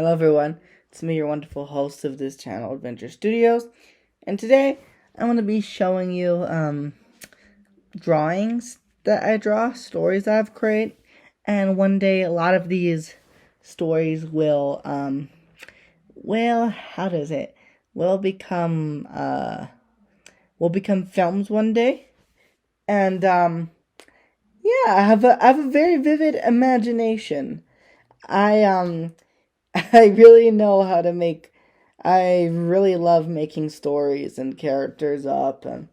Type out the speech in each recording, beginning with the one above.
Hello everyone, it's me, your wonderful host of this channel, Adventure Studios, and today I'm going to be showing you drawings that I draw, stories that I've created, and one day a lot of these stories will, will become films one day, and yeah, I have a very vivid imagination. I I really know how to make. I really love making stories and characters up, and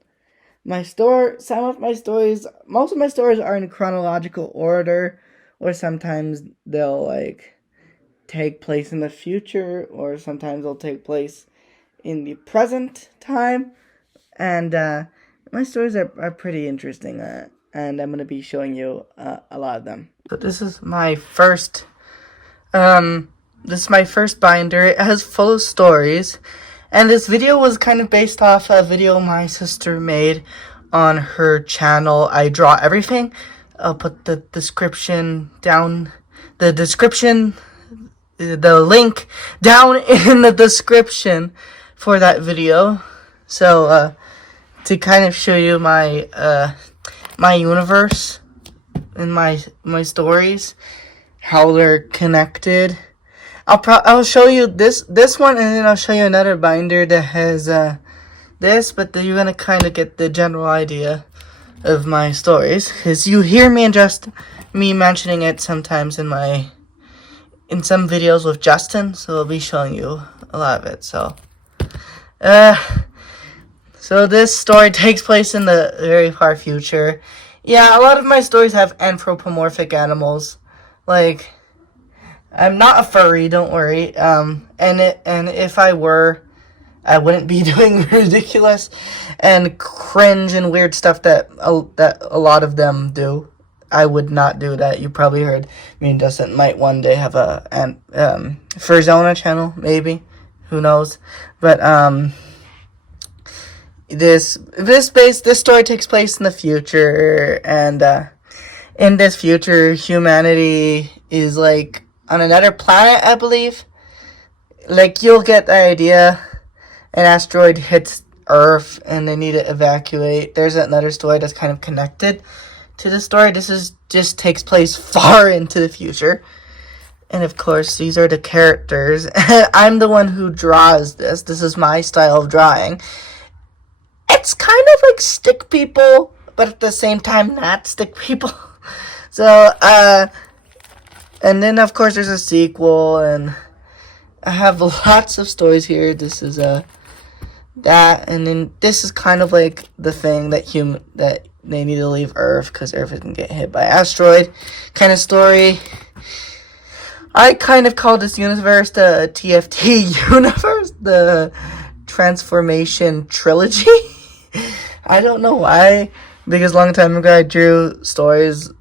most of my stories are in chronological order, or sometimes they'll take place in the future, or sometimes they'll take place in the present time, and my stories are pretty interesting, and I'm gonna be showing you a lot of them. So this is my first. This is my first binder. It has full of stories, and this video was kind of based off a video my sister made on her channel, I Draw Everything. I'll put the description down, the link down in the description for that video. So, to kind of show you my, my universe and my stories, how they're connected. I'll show you this one, and then I'll show you another binder that has this, but then you're gonna kind of get the general idea of my stories, because you hear me and just me mentioning it sometimes in some videos with Justin, so I'll be showing you a lot of it. So this story takes place in the very far future. Yeah, a lot of my stories have anthropomorphic animals, like. I'm not a furry, don't worry. And if I were, I wouldn't be doing ridiculous and cringe and weird stuff that a lot of them do. I would not do that. You probably heard me and Justin might one day have a Furzona channel, maybe. Who knows? But this story takes place in the future, and in this future, humanity is like on another planet, I believe. Like, you'll get the idea. An asteroid hits Earth and they need to evacuate. There's another story that's kind of connected to the story. This just takes place far into the future. And of course, these are the characters. I'm the one who draws this. This is my style of drawing. It's kind of like stick people, but at the same time not stick people. So, and then, of course, there's a sequel, and I have lots of stories here. This is that, and then this is kind of like the thing that they need to leave Earth because Earth is gonna get hit by asteroid kind of story. I kind of call this universe the TFT universe, the Transformation Trilogy. I don't know why, because a long time ago I drew stories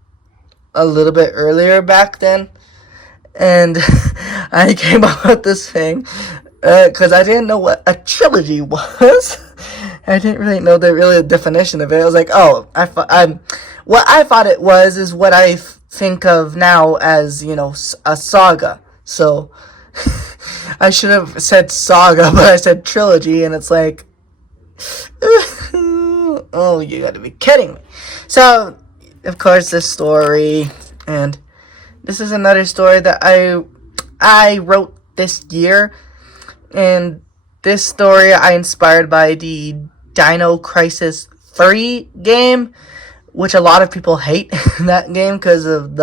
a little bit earlier back then, and I came up with this thing because I didn't know what a trilogy was. I didn't really know the definition of it. I was like, oh, what I thought it was is what I think of now as, a saga. So I should have said saga, but I said trilogy, and it's like, oh, you gotta be kidding me. So, of course, this story, and this is another story that I wrote this year, and this story I inspired by the Dino Crisis 3 game, which a lot of people hate that game because of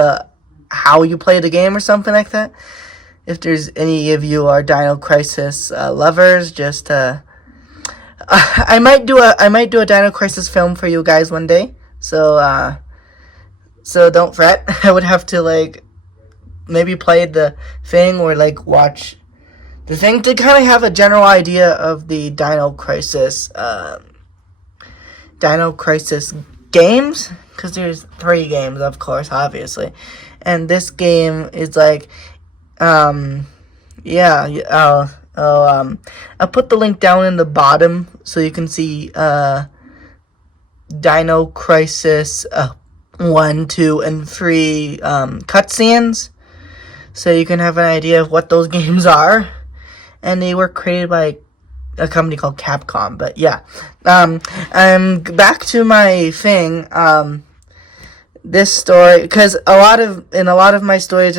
how you play the game or something like that. If there's any of you are Dino Crisis lovers, just I might do a Dino Crisis film for you guys one day. So don't fret. I would have to maybe play the thing or watch the thing to kind of have a general idea of the Dino Crisis games, because there's 3 games, of course, obviously, and this game is I'll put the link down in the bottom so you can see Dino Crisis 1, 2, and 3 cutscenes. so you can have an idea of what those games are. And they were created by a company called Capcom. But yeah, I'm back to my thing. This story, because in a lot of my stories,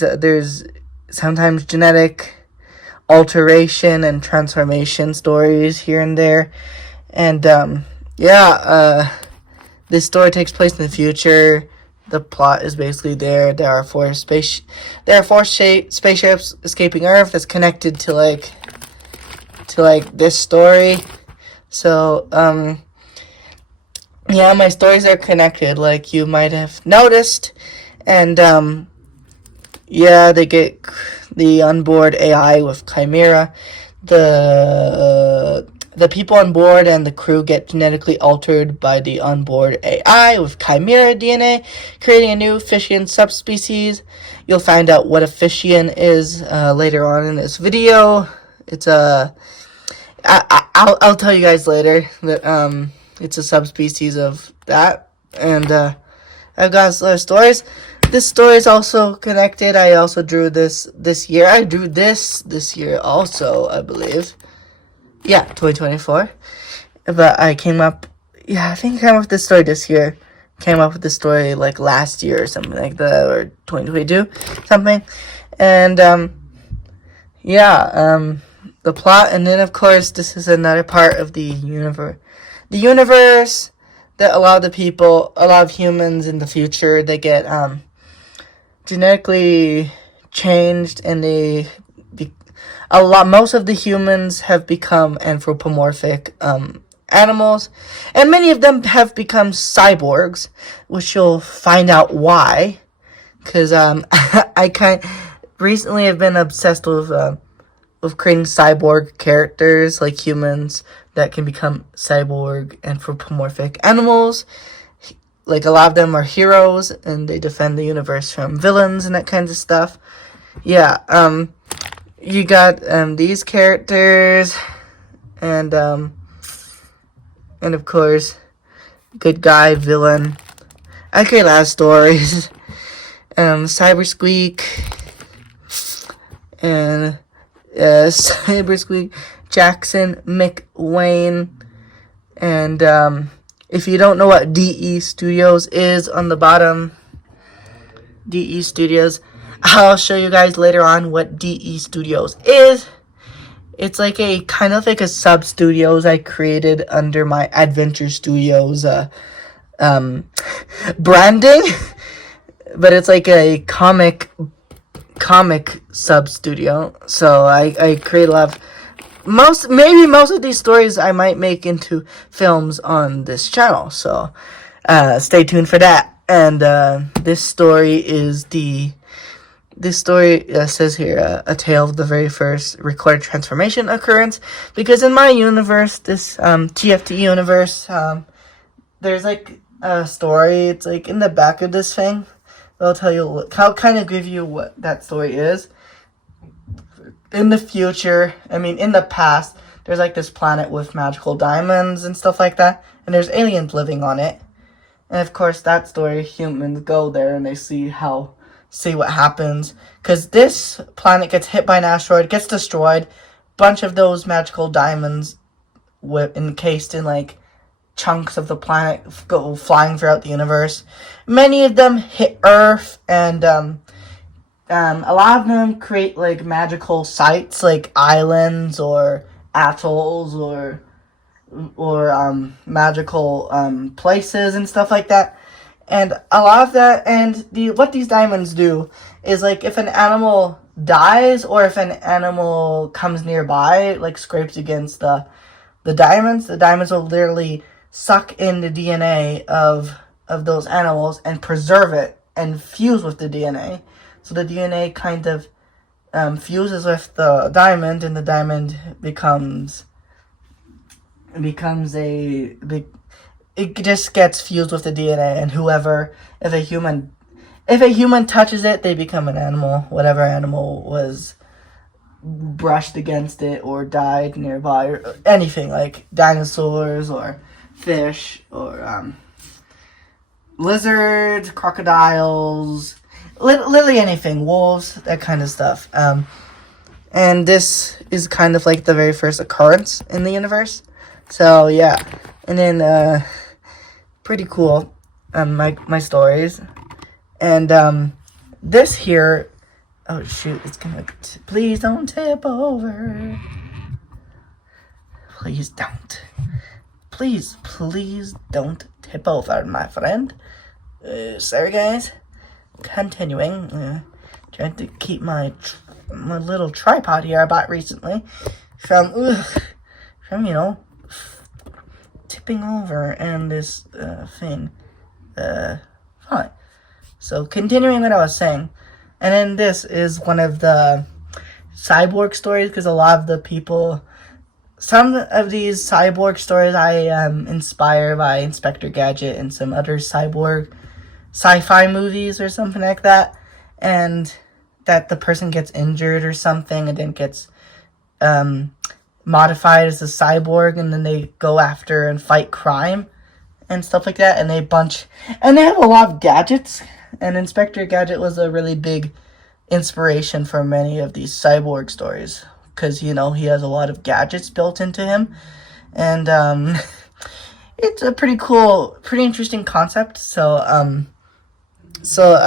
there's sometimes genetic alteration and transformation stories here and there. And this story takes place in the future. The plot is basically there are four spaceships escaping Earth that's connected to this story. So my stories are connected, like you might have noticed. And they get the onboard AI with Chimera. The people on board and the crew get genetically altered by the onboard AI with Chimera DNA, creating a new Fishian subspecies. You'll find out what a Fishian is later on in this video. It's I'll tell you guys later that it's a subspecies of that. And I've got some other stories. This story is also connected. I also drew this year. I drew this year also, I believe. Yeah, 2024. But I think I came up with this story this year. Came up with this story like last year or something like that, or 2022, something. And the plot, and then of course this is another part of the universe. The universe that a lot of humans in the future, they get genetically changed, and most of the humans have become anthropomorphic animals, and many of them have become cyborgs, which you'll find out why. Because recently I've been obsessed with creating cyborg characters like humans that can become cyborg anthropomorphic animals. Like, a lot of them are heroes, and they defend the universe from villains and that kind of stuff. Yeah, you got these characters, and of course, good guy, villain. I create a lot of stories. Cybersqueak, and Cybersqueak, Jackson McWayne, and if you don't know what DE Studios is on the bottom, DE Studios, I'll show you guys later on what DE Studios is. It's like a kind of like a sub studios I created under my Adventure Studios branding, but it's like a comic sub studio. So I create a lot of most of these stories I might make into films on this channel. So stay tuned for that. And this story says here, a tale of the very first recorded transformation occurrence. Because in my universe, this TFT universe, there's like a story. It's like in the back of this thing. I'll tell you, give you what that story is. In the future, in the past, there's like this planet with magical diamonds and stuff like that. And there's aliens living on it. And of course, that story, humans go there and they see what happens. Because this planet gets hit by an asteroid, gets destroyed. Bunch of those magical diamonds encased in like chunks of the planet go flying throughout the universe. Many of them hit Earth, and a lot of them create like magical sites, like islands or atolls or magical places and stuff like that. And a lot of that, and what these diamonds do is, like, if an animal dies or if an animal comes nearby, like scrapes against the diamonds will literally suck in the DNA of those animals and preserve it and fuse with the DNA. So the DNA kind of fuses with the diamond, and the diamond becomes it just gets fused with the DNA, and if a human touches it, they become an animal, whatever animal was brushed against it or died nearby, or anything like dinosaurs or fish or lizards, crocodiles, literally anything, wolves, that kind of stuff. And this is kind of like the very first occurrence in the universe. So yeah, and then pretty cool. My stories, and this here. Oh shoot! It's gonna. Please don't tip over. Please don't. Please don't tip over, my friend. Sorry, guys. Continuing. Trying to keep my little tripod here I bought recently from tipping over and this thing. Fine. So continuing what I was saying, and then this is one of the cyborg stories, because a lot of the people. Some of these cyborg stories I am inspired by Inspector Gadget and some other cyborg sci-fi movies or something like that, and that the person gets injured or something and then gets modified as a cyborg, and then they go after and fight crime and stuff like that, and they have a lot of gadgets, and Inspector Gadget was a really big inspiration for many of these cyborg stories. Because, he has a lot of gadgets built into him. And, it's a pretty cool, pretty interesting concept. So a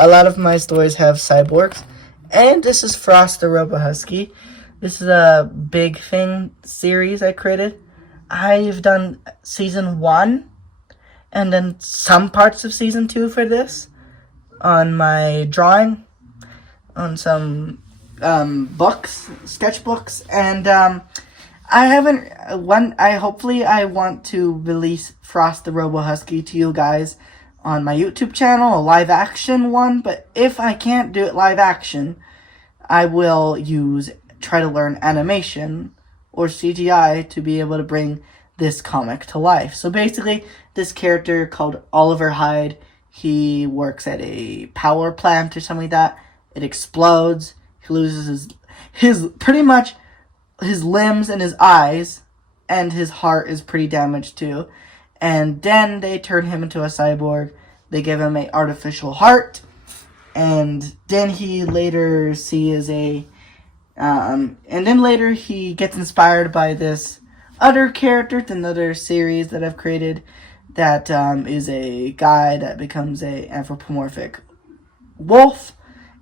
lot of my stories have cyborgs. And this is Frost the Robo Husky. This is a big thing series I created. I've done season 1. And then some parts of season 2 for this. On my drawing. On some sketchbooks, and I want to release Frost the Robo Husky to you guys on my YouTube channel, a live action one, but if I can't do it live action, I will try to learn animation or CGI to be able to bring this comic to life. So basically, this character called Oliver Hyde, he works at a power plant or something like that. It explodes. He loses his pretty much his limbs and his eyes, and his heart is pretty damaged too. And then they turn him into a cyborg. They give him an artificial heart, and then he later sees and then later he gets inspired by this other character, another series that I've created, that is a guy that becomes a anthropomorphic wolf.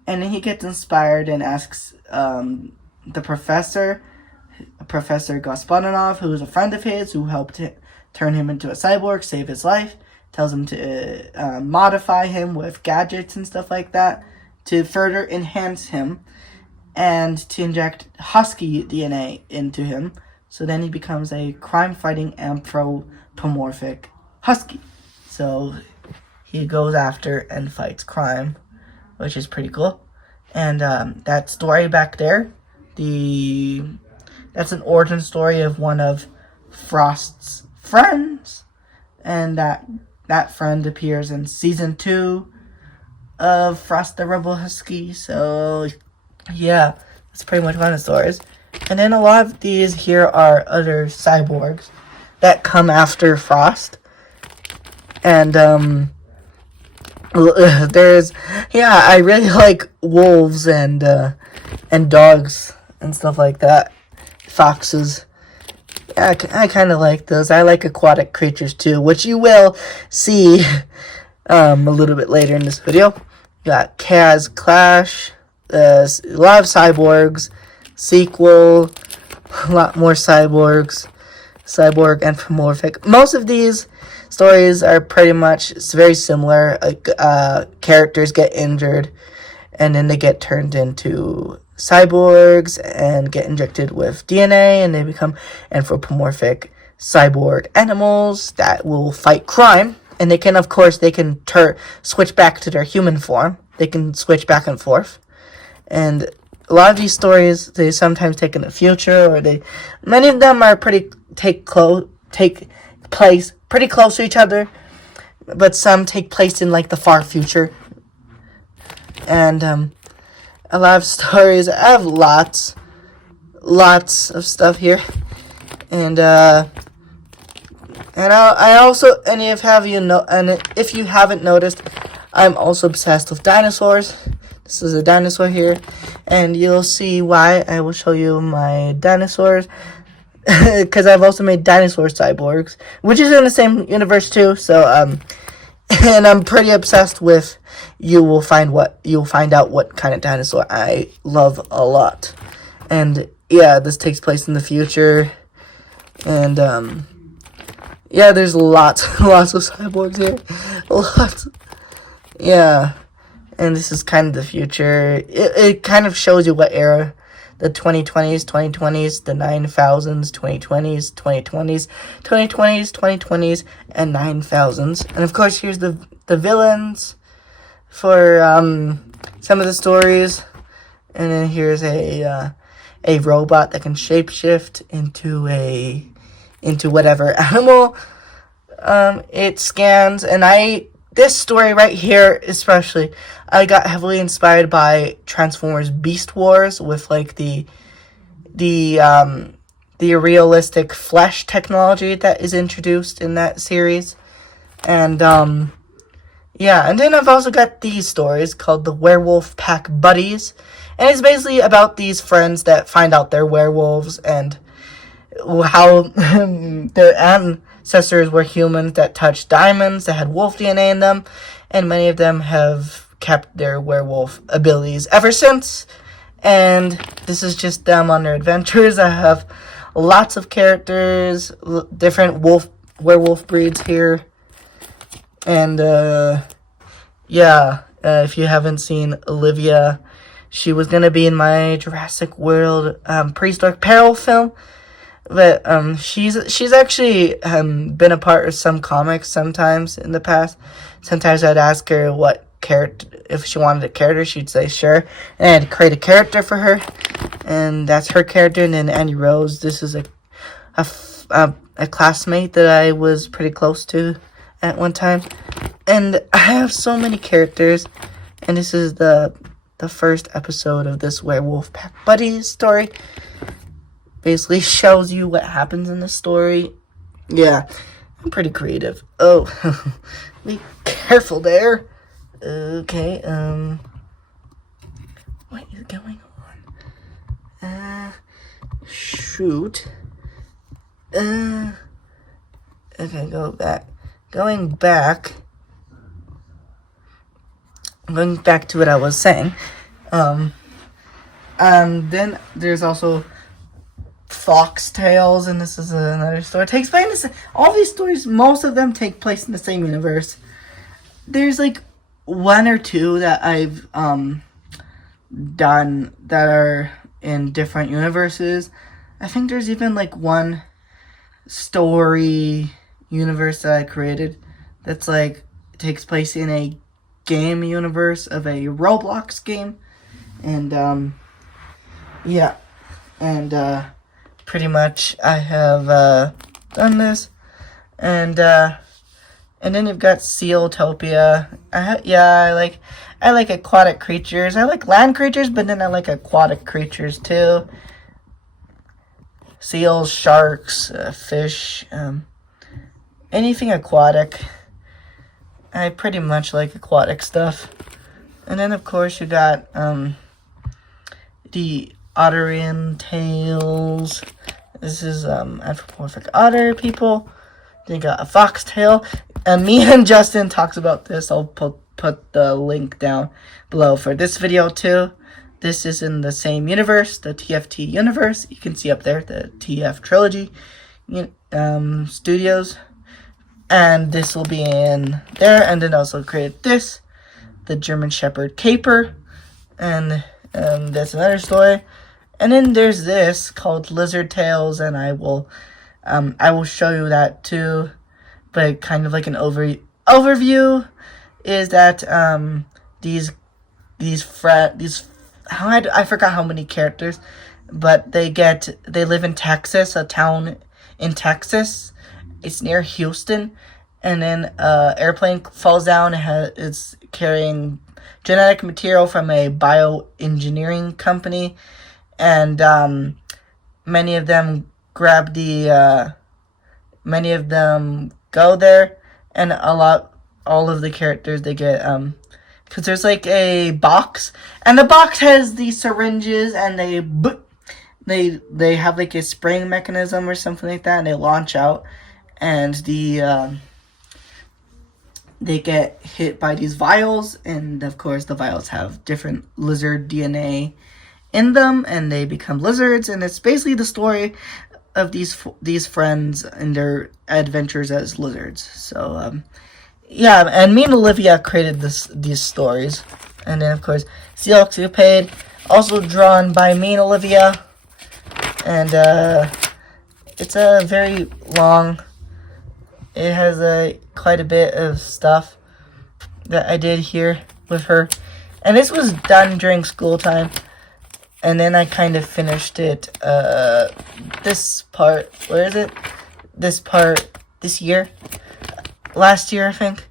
And then he gets inspired and asks the Professor Gospodinov, who is a friend of his, who helped turn him into a cyborg, save his life, tells him to modify him with gadgets and stuff like that to further enhance him, and to inject husky DNA into him. So then he becomes a crime-fighting anthropomorphic husky. So he goes after and fights crime, which is pretty cool. And that story back there, that's an origin story of one of Frost's friends, and that friend appears in season 2 of Frost the Robo Husky. So yeah, that's pretty much one of the stories. And then a lot of these here are other cyborgs that come after Frost, and I really like wolves and dogs and stuff like that. Foxes. Yeah, I kind of like those. I like aquatic creatures too, which you will see a little bit later in this video. You got Kaz Clash, a lot of cyborgs, sequel, a lot more cyborgs, cyborg anthropomorphic. Most of these stories are pretty much very similar. Characters get injured, and then they get turned into cyborgs and get injected with DNA, and they become anthropomorphic cyborg animals that will fight crime. And they can, of course, switch back to their human form. They can switch back and forth. And a lot of these stories, they sometimes take in the future, or many of them are take place pretty close to each other, but some take place in like the far future. And a lot of stories. I have lots of stuff here, and And I also, and if you haven't noticed, I'm also obsessed with dinosaurs. This is a dinosaur here, and you'll see why. I will show you my dinosaurs, because I've also made dinosaur cyborgs, which is in the same universe too. So and I'm pretty obsessed with. You'll find out what kind of dinosaur I love a lot, and yeah, this takes place in the future, and yeah, there's lots lots of cyborgs here, lots. Yeah, and this is kind of the future. It kind of shows you what era. The 2020s, the 9000s, 2020s, 2020s, and 9000s. And of course, here's the villains for some of the stories. And then here's a robot that can shapeshift into whatever animal it scans. And this story right here, especially, I got heavily inspired by Transformers Beast Wars with like the realistic flesh technology that is introduced in that series. And yeah, and then I've also got these stories called the Werewolf Pack Buddies, and it's basically about these friends that find out they're werewolves and how their ancestors were humans that touched diamonds that had wolf DNA in them, and many of them have kept their werewolf abilities ever since. And this is just them on their adventures. I have lots of characters, different werewolf breeds here, and yeah, if you haven't seen Olivia, she was gonna be in my Jurassic World Prehistoric Peril film. But she's actually been a part of some comics sometimes in the past. Sometimes I'd ask her what character, if she wanted a character, she'd say sure, and I'd create a character for her, and that's her character. And then Annie Rose, this is a classmate that I was pretty close to at one time, and I have so many characters. And this is the first episode of this Werewolf Pack Buddies story. Basically shows you what happens in the story. Yeah, I'm pretty creative. Oh, be careful there. Okay, what is going on? Shoot. Okay, Going back to what I was saying. Then there's also Fox Tales, and this is another story. It takes place all these stories, most of them take place in the same universe. There's like one or two that I've done that are in different universes. I think there's even like one story universe that I created that's like takes place in a game universe of a Roblox game, and yeah, and pretty much I have done this, and then you've got Sealtopia. I like aquatic creatures. I like land creatures, but then I like aquatic creatures too. Seals, sharks, fish, anything aquatic. I pretty much like aquatic stuff. And then of course you got the Otterian Tales. This is anthropomorphic otter people. Then you got a foxtail. And me and Justin talks about this. I'll put the link down below for this video too. This is in the same universe, the TFT universe. You can see up there the TF Trilogy studios. And this will be in there. And then also created this, the German Shepherd Caper. And that's another story. And then there's this called Lizard Tales, and I will show you that too. But kind of like an overview is that I forgot how many characters, but they live in Texas, a town in Texas. It's near Houston, and then airplane falls down. It's carrying genetic material from a bioengineering company, and many of them grab the many of them go there, and all of the characters, they get, because there's like a box, and the box has these syringes, and they have like a spring mechanism or something like that, and they launch out, and they get hit by these vials, and of course the vials have different lizard DNA in them, and they become lizards, and it's basically the story of these friends and their adventures as lizards. So yeah, and me and Olivia created these stories, and then of course Seal Escapade, also drawn by me and Olivia, and it's a very long. It has quite a bit of stuff that I did here with her, and this was done during school time. And then I kind of finished it, this part, where is it? This part, this year? Last year, I think.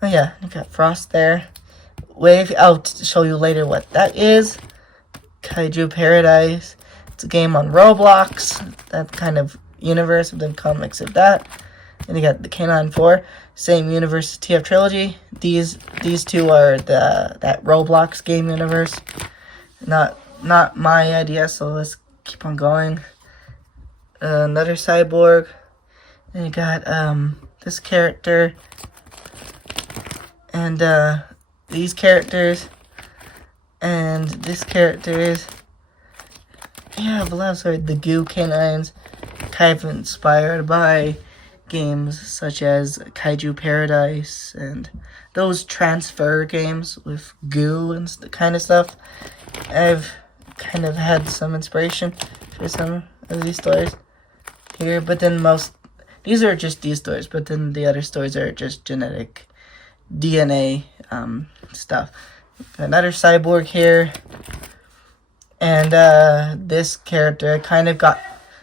Oh yeah, I got Frost there. Wave, I'll show you later what that is. Kaiju Paradise. It's a game on Roblox. That kind of universe of the comics of that. And you got the Canine 4. Same universe, TF Trilogy. These two are that Roblox game universe. Not my idea, so let's keep on going. Another cyborg. And you got this character. And these characters. And this characters. Yeah, the Goo Canines. Kind of inspired by games such as Kaiju Paradise and those transfer games with goo and kind of stuff. I've kind of had some inspiration for some of these stories here, but then these are just these stories, but then the other stories are just genetic DNA stuff. Another cyborg here, and this character kind of got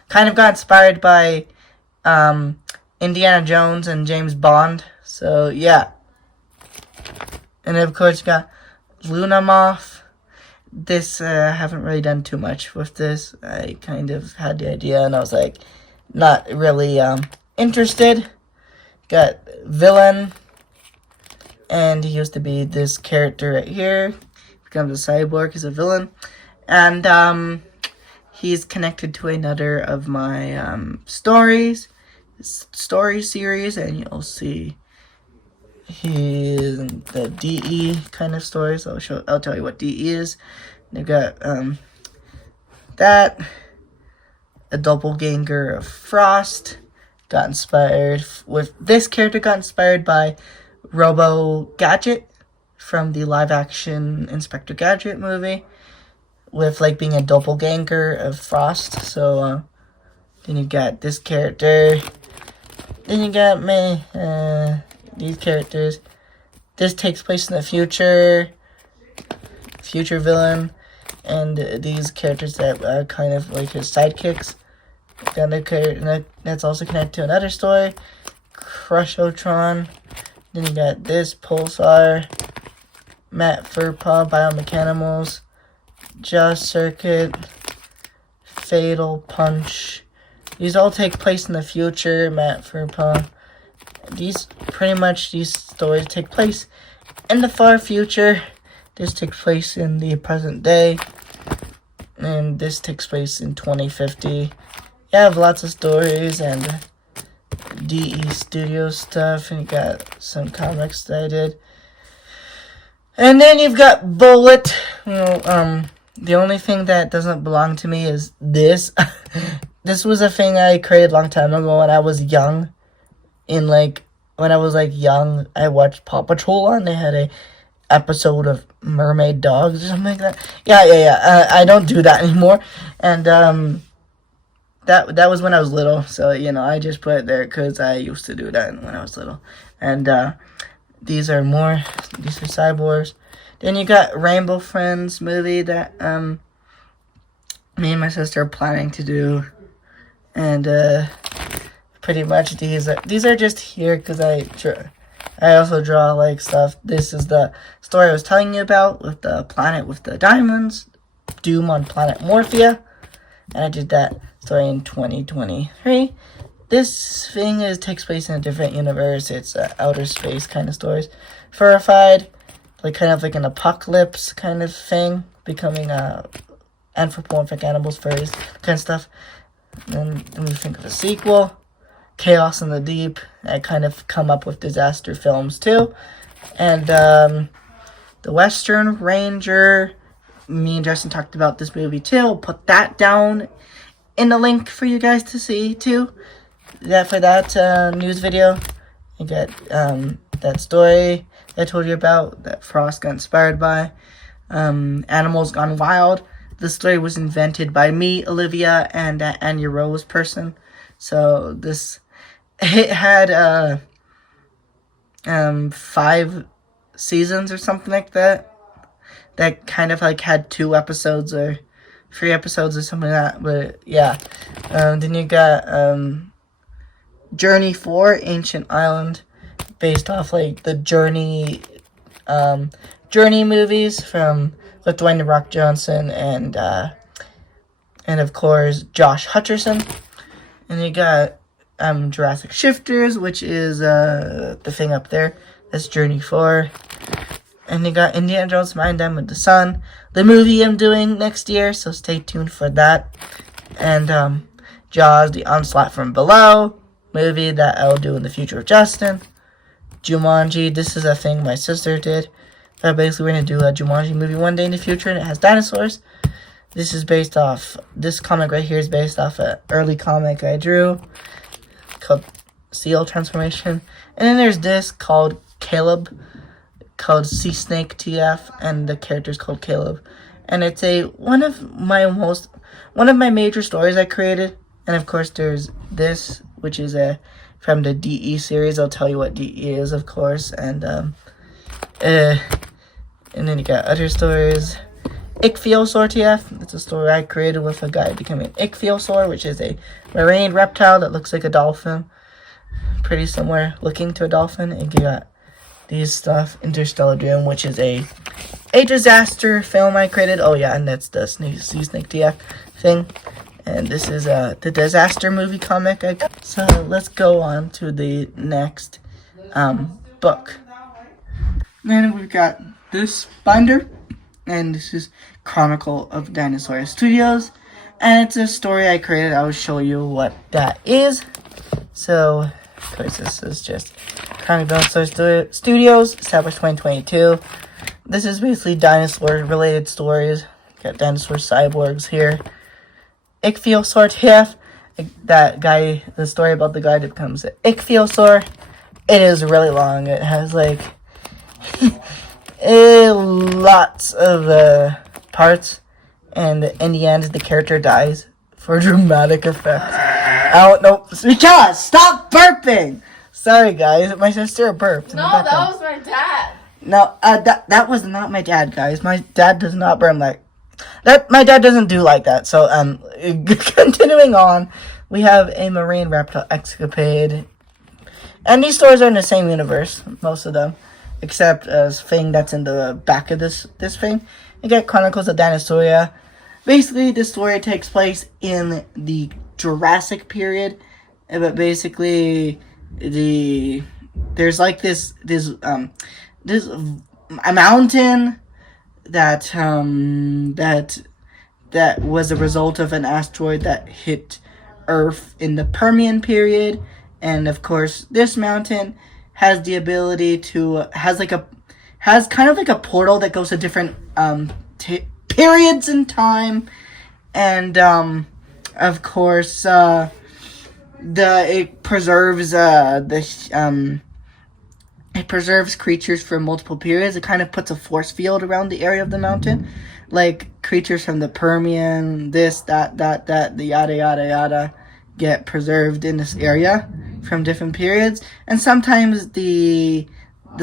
inspired by Indiana Jones and James Bond. So yeah, and of course you got Luna Moth. This, I haven't really done too much with this. I kind of had the idea and I was like, not really interested. Got Villain, and he used to be this character right here. Becomes a cyborg, he's a villain. And he's connected to another of my story series, and you'll see he's in the DE kind of stories. I'll tell you what DE is. They've got that, a doppelganger of Frost. Got inspired with this character. Got inspired by Robo Gadget from the live action Inspector Gadget movie, with like being a doppelganger of Frost. So then you got this character. Then you got these characters. This takes place in the future villain, and these characters that are kind of like his sidekicks. Got a character that's also connected to another story, Crushotron. Then you got this Pulsar, Matt Furpaw, Biomechanicals, Jaw Circuit, Fatal Punch. These all take place in the future, Matt Furpaw. These stories take place in the far future. This takes place in the present day, and this takes place in 2050. You have lots of stories and DE Studio stuff, and you got some comics that I did. And then you've got Bullet. The only thing that doesn't belong to me is this. This was a thing I created a long time ago when I was young. When I was young, I watched Paw Patrol, and they had a episode of Mermaid Dogs or something like that. Yeah. I don't do that anymore, and that was when I was little. So I just put it there because I used to do that when I was little. And these are cyborgs. Then you got Rainbow Friends movie that me and my sister are planning to do, and pretty much these are just here because I also draw stuff. This is the story I was telling you about with the planet with the diamonds, Doom on planet Morphia, and I did that story in 2023. this thing takes place in a different universe. It's outer space kind of stories. Furified, like kind of like an apocalypse kind of thing, becoming anthropomorphic animals, furries, kind of stuff. And then we think of a sequel, Chaos in the Deep. I kind of come up with disaster films too. And the Western Ranger, me and Justin talked about this movie too. I'll put that down in the link for you guys to see too. For that news video, you get that story I told you about that Frost got inspired by. Animals Gone Wild. The story was invented by me, Olivia, and Anya Rose person. So it had 5 seasons or something like that. That kind of like had 2 episodes or 3 episodes or something like that. But yeah, then you got Journey 4, Ancient Island, based off like the Journey movies with Dwayne "The Rock" Johnson and of course Josh Hutcherson. And you got Jurassic Shifters, which is the thing up there. That's Journey 4. And you got Indiana Jones Mind Them with the Sun, the movie I'm doing next year, so stay tuned for that. And Jaws, The Onslaught from Below, movie that I'll do in the future with Justin. Jumanji, this is a thing my sister did. Basically, we're going to do a Jumanji movie one day in the future, and it has dinosaurs. This comic right here is based off an early comic I drew called Seal Transformation. And then there's this called Caleb, called Sea Snake TF, and the character's called Caleb. And it's one of my major stories I created. And of course, there's this, which is from the DE series. I'll tell you what DE is, of course. And then you got other stories. Ichthyosaur TF. It's a story I created with a guy becoming an ichthyosaur, which is a marine reptile that looks like a dolphin. Pretty similar looking to a dolphin. And you got these stuff. Interstellar Doom, which is a disaster film I created. Oh yeah, and that's the Sea Snake TF thing. And this is the disaster movie comic. So let's go on to the next book. Then we've got this binder, and this is Chronicle of Dinosaur Studios, and it's a story I created. I will show you what that is. So, of course, this is just Chronicle of Dinosaur Studios, established 2022. This is basically dinosaur-related stories. Got dinosaur cyborgs here. Ichthyosaur TF, that guy, the story about the guy that becomes an ichthyosaur. It is really long. It has like lots of parts, and in the end, the character dies for dramatic effect. I don't know. Because stop burping. Sorry, guys. My sister burped. No, that was my dad. No, that was not my dad, guys. My dad does not burp like that. My dad doesn't do like that. So, continuing on, we have a marine reptile escapade, and these stories are in the same universe, most of them, except a thing that's in the back of this thing. You get Chronicles of Dinosauria. Basically, this story takes place in the Jurassic period, but basically, there's like this a mountain that was a result of an asteroid that hit Earth in the Permian period, and of course, this mountain has the ability to has kind of like a portal that goes to different periods in time, and of course it preserves creatures from multiple periods. It kind of puts a force field around the area of the mountain, like creatures from the Permian, the yada yada yada, get preserved in this area from different periods. And sometimes this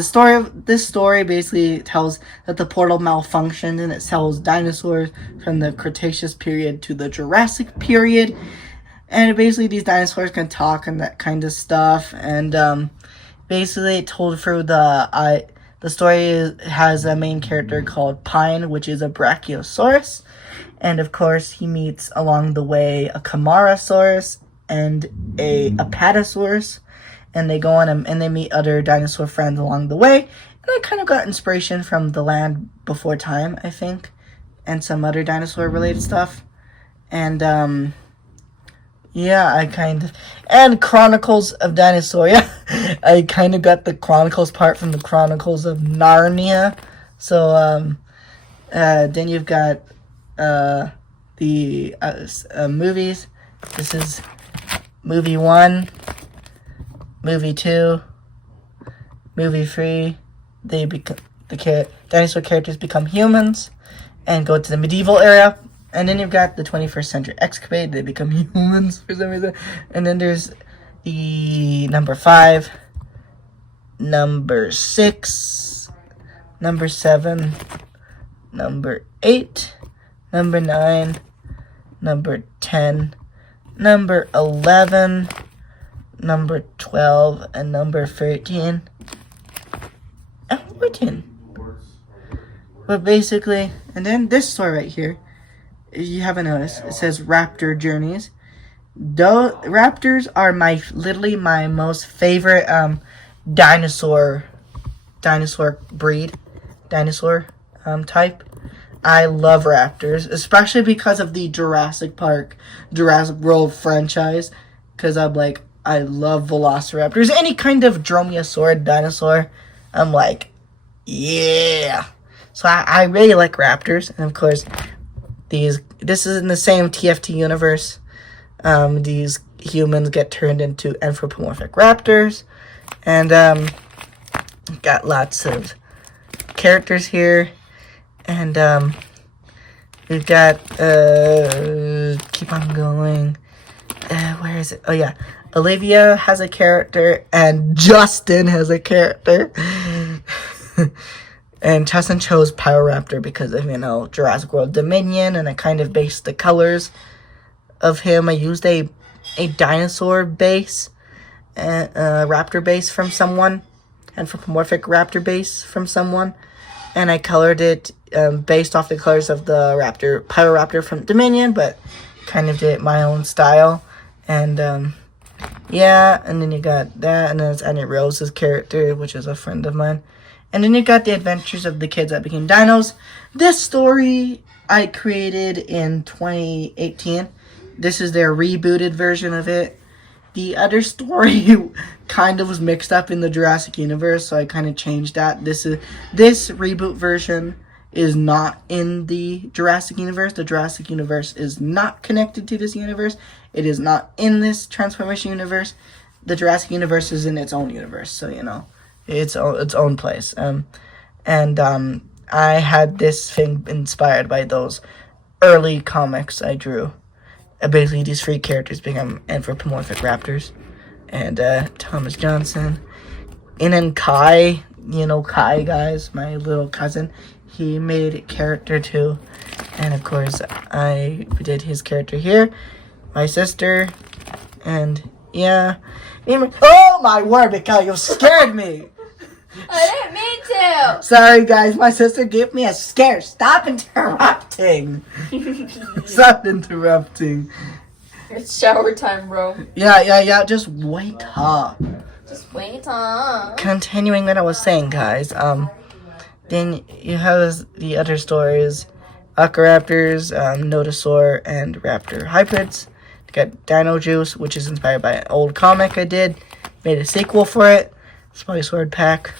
story basically tells that the portal malfunctioned, and it tells dinosaurs from the Cretaceous period to the Jurassic period. And basically these dinosaurs can talk and that kind of stuff. And basically it told through the story has a main character called Pine, which is a Brachiosaurus. And of course he meets along the way a Camarasaurus and a apatosaurus, and they go on and they meet other dinosaur friends along the way. And I kind of got inspiration from The Land Before Time, I think, and some other dinosaur related stuff. And yeah, and Chronicles of Dinosaur. Yeah, I kind of got the Chronicles part from the Chronicles of Narnia. So then you've got the movies. This is movie 1, movie 2, movie 3. Dinosaur characters become humans and go to the medieval era. And then you've got the 21st century excavate. They become humans for some reason. And then there's the number 5, number 6, number 7, number 8, number 9, number 10, number 11, number 12, and number 13, and 14. But basically, and then this story right here, if you haven't noticed, it says Raptor Journeys. Raptors are literally my most favorite dinosaur breed, dinosaur type. I love raptors, especially because of the Jurassic World franchise. Because I love velociraptors. Any kind of dromaeosaur dinosaur, I'm like, yeah. So I really like raptors. And of course, this is in the same TFT universe. These humans get turned into anthropomorphic raptors. And got lots of characters here. And we've got keep on going. Where is it? Oh yeah, Olivia has a character and Justin has a character. And Justin chose Pyroraptor because of Jurassic World Dominion, and I kind of based the colors of him. I used a dinosaur base, raptor base from someone, anthropomorphic raptor base from someone. And I colored it based off the colors of the Pyroraptor from Dominion, but kind of did it my own style. And yeah, and then you got that, and then it's Annie Rose's character, which is a friend of mine. And then you got the adventures of the kids that became dinos. This story I created in 2018. This is their rebooted version of it. The other story kind of was mixed up in the Jurassic universe, so I kind of changed that. This reboot version is not in the Jurassic universe. The Jurassic universe is not connected to this universe. It is not in this Transformation universe. The Jurassic universe is in its own universe, so it's its own place. I had this thing inspired by those early comics I drew. Basically, these 3 characters become anthropomorphic raptors. And Thomas Johnson. And then Kai, Kai, guys, my little cousin. He made a character too. And of course, I did his character here. My sister. And yeah. Oh my word, Mikhail, you scared me! I didn't mean to! Sorry, guys, my sister gave me a scare. Stop interrupting! Stop interrupting. It's shower time, bro. Yeah, just wait up. Just wait up. Continuing what I was saying, guys, then you have the other stories. Ocaraptors, Nodosaur, and Raptor hybrids. You got Dino Juice, which is inspired by an old comic I did. Made a sequel for it. Sword Pack.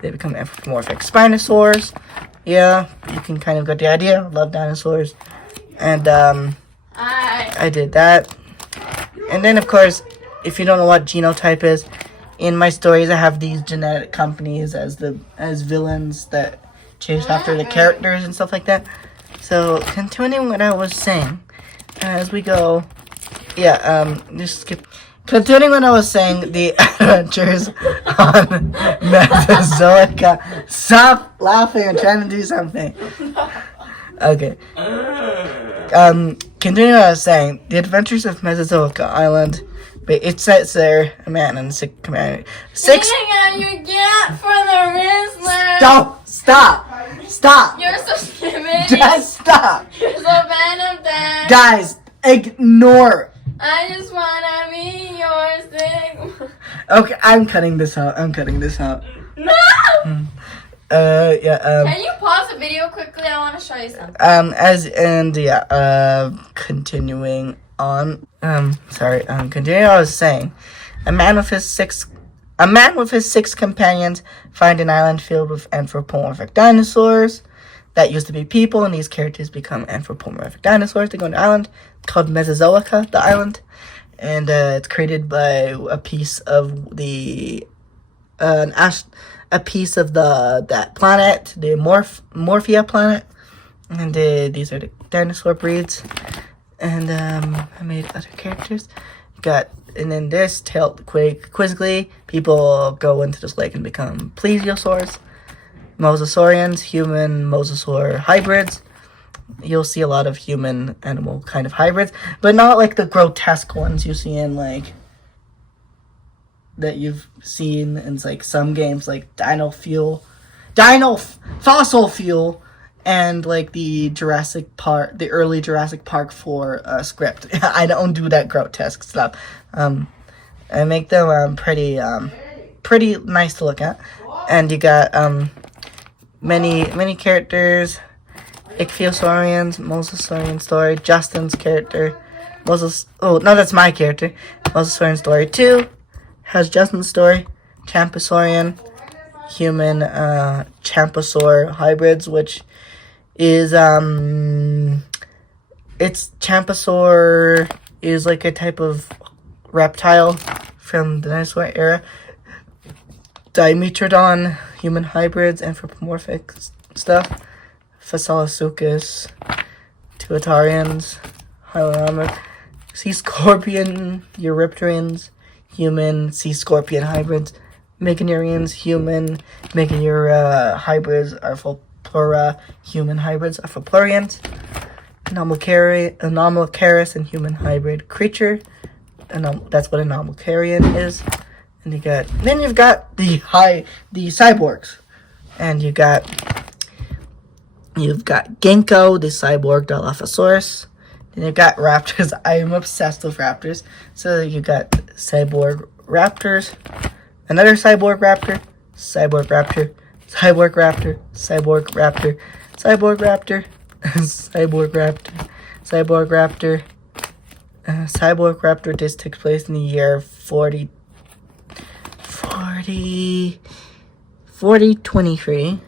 They become anthropomorphic Spinosaurs. Yeah, you can kind of get the idea. I love dinosaurs. And I did that. And then, of course, if you don't know what genotype is, in my stories I have these genetic companies as villains that chase after the characters and stuff like that. So, continuing what I was saying, as we go, just skip. Continuing what I was saying, the adventures on Mesozoica. Stop laughing, I'm trying to do something. Okay. Continuing what I was saying, the adventures of Mesozoica Island. But it says there, a man and 6 commander. 6. You get for the wrestler. Stop. You're so stupid. Just stop. You're so bad at that. Guys, ignore I just wanna be yours. Thing. Okay, I'm cutting this out. No! Yeah, Can you pause the video quickly? I want to show you something. Continuing on. Continuing, I was saying, a man with his six companions find an island filled with anthropomorphic dinosaurs that used to be people, and these characters become anthropomorphic dinosaurs. They go on an island called Mesozoica, the island, and it's created by a piece of the that planet, the Morphia planet, and these are the dinosaur breeds. And I made other characters. And then this quizzically, people go into this lake and become plesiosaurs, mosasaurians, human mosasaur hybrids. You'll see a lot of human animal kind of hybrids, but not like the grotesque ones you see in like that you've seen in like some games like Fossil Fuel, and like the early Jurassic Park 4 script. I don't do that grotesque stuff. I make them pretty nice to look at, and you got many characters. Ichthyosaurians, Mosasaurian story, Justin's character, that's my character. Mosasaurian story 2 has Justin's story, Champsaurian, human Champsaur hybrids, which is Champsaur is like a type of reptile from the dinosaur era. Dimetrodon, human hybrids, anthropomorphic stuff. Phaseolasuchus, Tuatarians, Hylaromorph, sea scorpion, Eurypterians, human sea scorpion hybrids, Meganurians, human Meganura hybrids, Arthropleura, human hybrids, Arthroplurians, Anomalcaris, and human hybrid creature. That's what Anomalcarian is. And you've got the cyborgs, and you've got Ginkgo, the cyborg Dilophosaurus. Then you've got raptors. I am obsessed with raptors. So you got cyborg raptors, another cyborg raptor, cyborg raptor, cyborg raptor, cyborg raptor, cyborg raptor, cyborg raptor, cyborg raptor. Cyborg raptor. This takes place in the year 4023.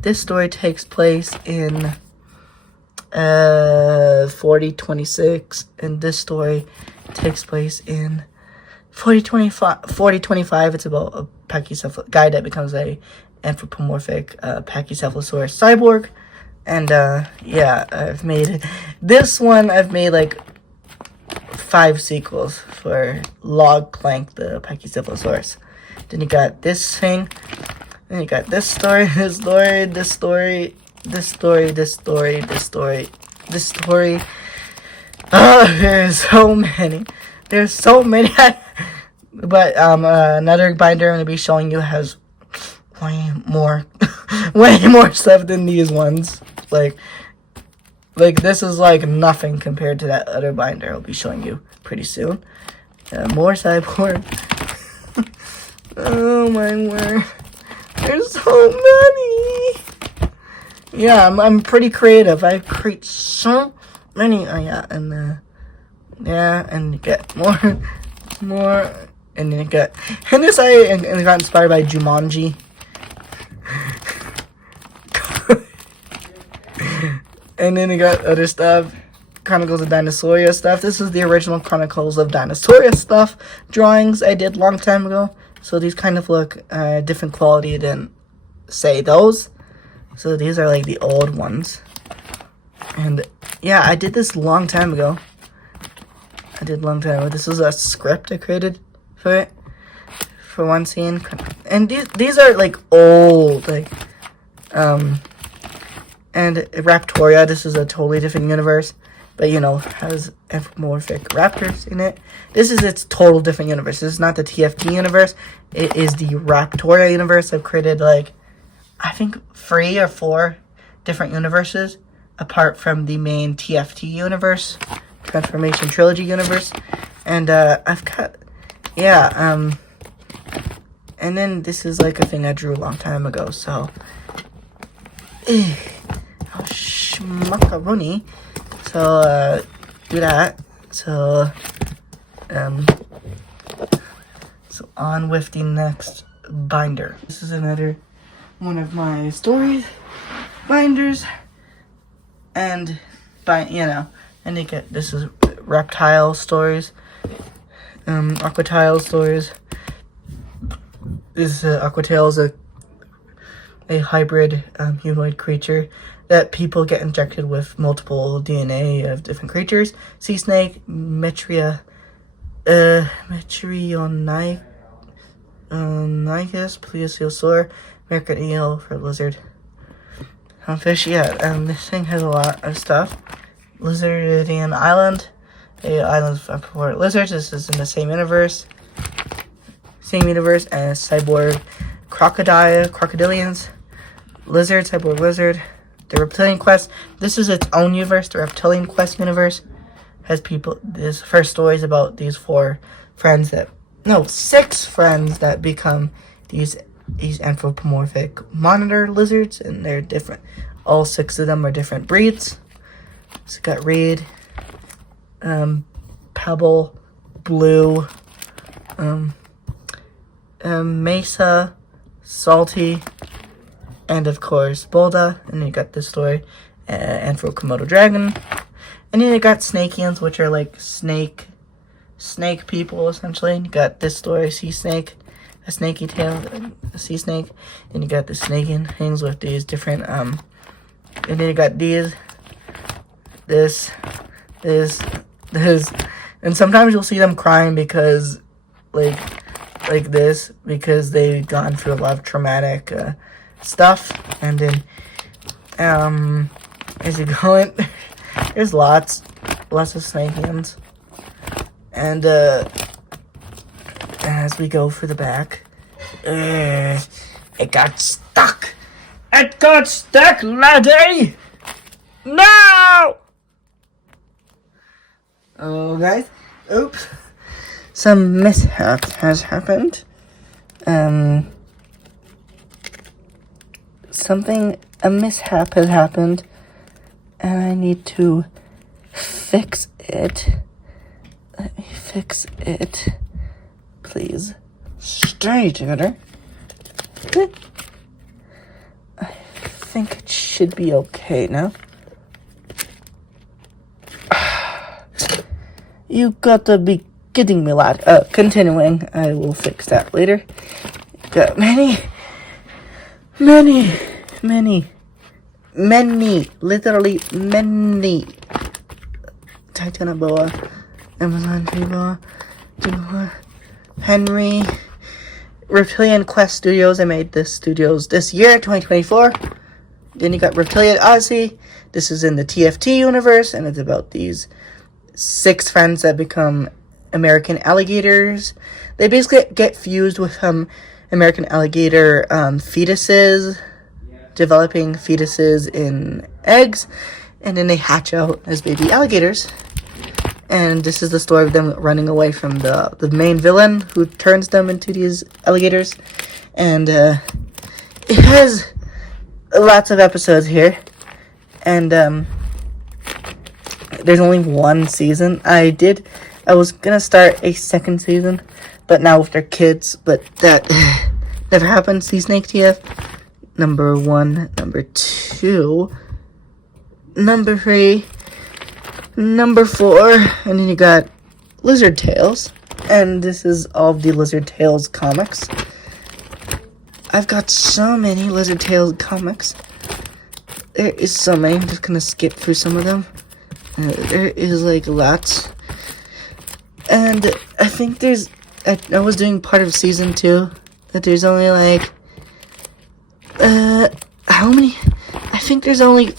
This story takes place in 4026, and this story takes place in 4025. It's about a guy that becomes a anthropomorphic Pachycephalosaurus cyborg. And I've made like 5 sequels for Log Clank the Pachycephalosaurus. Then you got this thing. Then you got this story, this story, this story, this story, this story, this story, this story. Oh, there's so many. But another binder I'm gonna be showing you has way more stuff than these ones. Like this is like nothing compared to that other binder I'll be showing you pretty soon. More cyborg. Oh my word. There's so many. Yeah, I'm pretty creative. I create so many. And you get more, and then you get. And this I got inspired by Jumanji. And then you got other stuff. Chronicles of Dinosauria stuff. This is the original Chronicles of Dinosauria stuff drawings I did long time ago. So these kind of look different quality than, say, those. So these are like the old ones. And yeah, I did this long time ago. This was a script I created for it. For one scene. And these are like old. And Raptoria, this is a totally different universe. But, has anthropomorphic raptors in it. This is its total different universe. This is not the TFT universe. It is the Raptoria universe. I've created, I think 3 or 4 different universes apart from the main TFT universe. Transformation Trilogy universe. And I've got, yeah, and then this is like a thing I drew a long time ago, so, oh, schmuckaroonie. So, do that. So on with the next binder. This is another one of my story binders, and and you get, this is reptile stories, aquatile stories. This aquatile is a hybrid humanoid creature that people get injected with multiple DNA of different creatures. Sea snake, Metrionicus plesiosaur, American eel for lizard. Fish, yeah, this thing has a lot of stuff. Lizardian Island, island for lizards. This is in the same universe as Cyborg Crocodilians, Lizard, Cyborg Lizard, the Reptilian Quest. This is its own universe. The Reptilian Quest universe has people. This first story is about these six friends that become these anthropomorphic monitor lizards, and they're different. All six of them are different breeds. So got Reed, Pebble, Blue, Mesa, Salty, and of course Bolda. And then you got this story, Anthro-Komodo Dragon. And then you got Snakians, which are like snake people essentially. And you got this story, Sea Snake, a snaky tail, a sea snake. And you got the snaking things with these different and then you got this, and sometimes you'll see them crying because like this, because they've gone through a lot of traumatic stuff. And then as you go in, there's lots of snakians. And as we go for the back, it got stuck, laddie. No! Oh, guys. Oops. Some mishap has happened. A mishap has happened, and I need to fix it. Let me fix it. Please. Stay together. I think it should be okay now. You gotta be kidding me, lad. Continuing. I will fix that later. Got many, literally many. Titanoboa, Amazon Boa, Henry, Reptilian Quest Studios. I made this studios this year, 2024. Then you got Reptilian Odyssey. This is in the TFT universe, and it's about these 6 friends that become American alligators. They basically get fused with American alligator fetuses, developing fetuses in eggs, and then they hatch out as baby alligators. And this is the story of them running away from the main villain who turns them into these alligators. And it has lots of episodes here, and there's only 1 season. I was gonna start a 2nd season, but now with their kids, but that never happened. Sea Snake TF, number 1, number 2, number 3, number 4, and then you got Lizard Tales, and this is all of the Lizard Tales comics. I've got so many Lizard Tales comics. There is so many. I'm just gonna skip through some of them. There is like lots, and I think I was doing part of season 2, that there's only like how many? I think there's only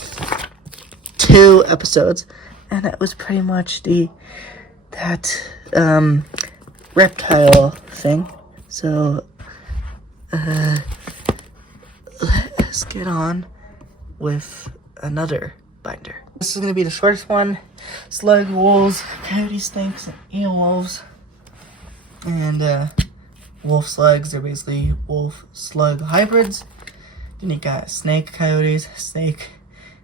2 episodes, and that was pretty much that reptile thing. So let's get on with another binder. This is going to be the shortest one. Slug wolves, coyote snakes, and eel wolves. And wolf slugs, they're basically wolf slug hybrids. Then you got snake coyotes, snake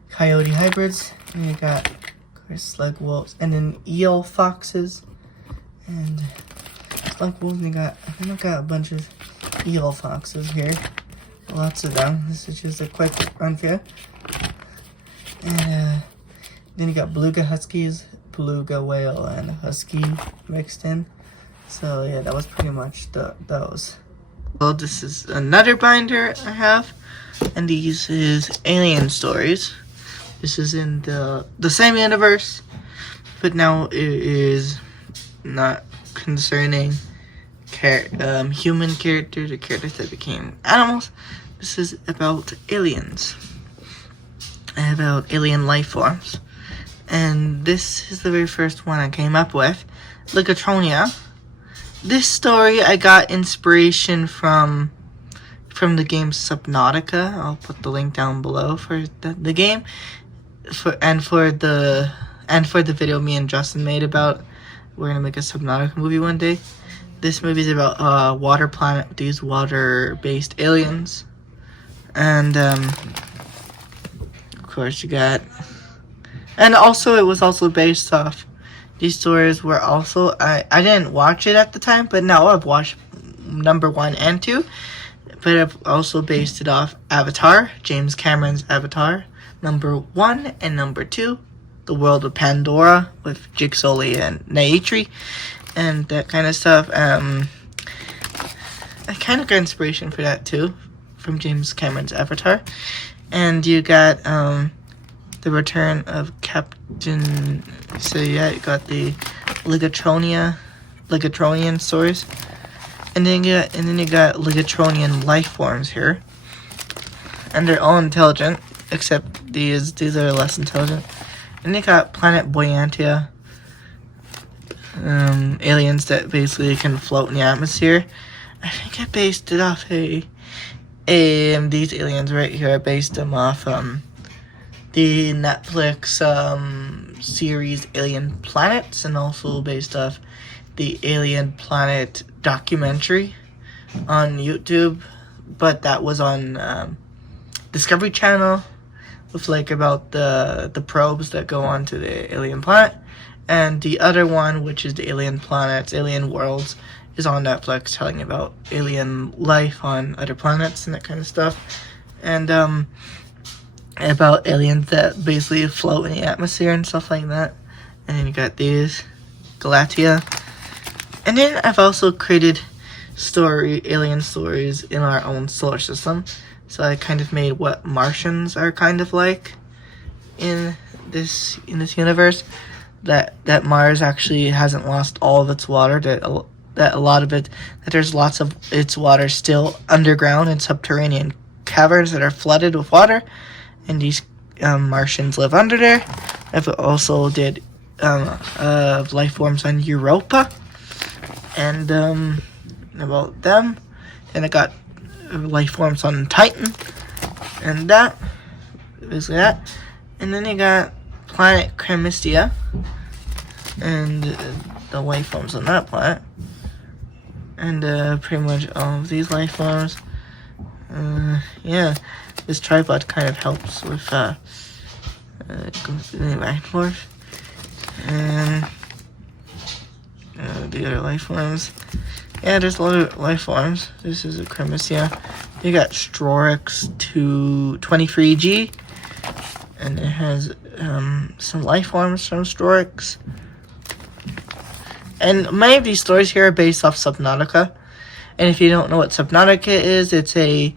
coyote hybrids. And you got, of course, slug wolves. And then eel foxes. And slug wolves, and I've got a bunch of eel foxes here. Lots of them. This is just a quick run for you. And then you got beluga huskies, beluga whale, and husky mixed in. So yeah, that was pretty much those. Well, this is another binder I have, and these is alien stories. This is in the same universe, but now it is not concerning human characters or characters that became animals. This is about aliens, about alien life forms. And this is the very first one I came up with, Ligotronia. This story I got inspiration from the game Subnautica. I'll put the link down below for the game, for the video me and Justin made about we're gonna make a Subnautica movie one day. This movie is about a water planet with these water-based aliens, and of course you got, and also it was also based off. These stories were also, I didn't watch it at the time, but now I've watched number 1 and 2. But I've also based it off Avatar, James Cameron's Avatar, number 1 and number 2, The World of Pandora with Jigsaw and Naitri, and that kind of stuff. I kind of got inspiration for that too, from James Cameron's Avatar. And you got the return of Captain. So yeah, you got the Ligotronian stories, and then you got Ligotronian life forms here, and they're all intelligent except these are less intelligent. And they got Planet Buoyantia, aliens that basically can float in the atmosphere. I think I based it off these aliens right here. I based them off the Netflix series Alien Planets, and also based off the Alien Planet documentary on YouTube, but that was on Discovery Channel, with like about the probes that go on to the alien planet. And the other one, which is the Alien Planets, Alien Worlds, is on Netflix, telling about alien life on other planets and that kind of stuff. And about aliens that basically float in the atmosphere and stuff like that. And then you got these, Galatia. And then I've also created alien stories in our own solar system. So I kind of made what Martians are kind of like in this universe. That Mars actually hasn't lost all of its water. That there's lots of its water still underground in subterranean caverns that are flooded with water. And these Martians live under there. I've also did life forms on Europa, and about them. And I got life forms on Titan, and that, basically that. And then you got planet Cremistia, and the life forms on that planet. And pretty much all of these life forms. Yeah. This tripod kind of helps with back and forth. And the other life forms. Yeah, there's a lot of life forms. This is a Cremissia. You got Strorix 223G, and it has some life forms from Strorix. And many of these stories here are based off Subnautica. And if you don't know what Subnautica is, it's a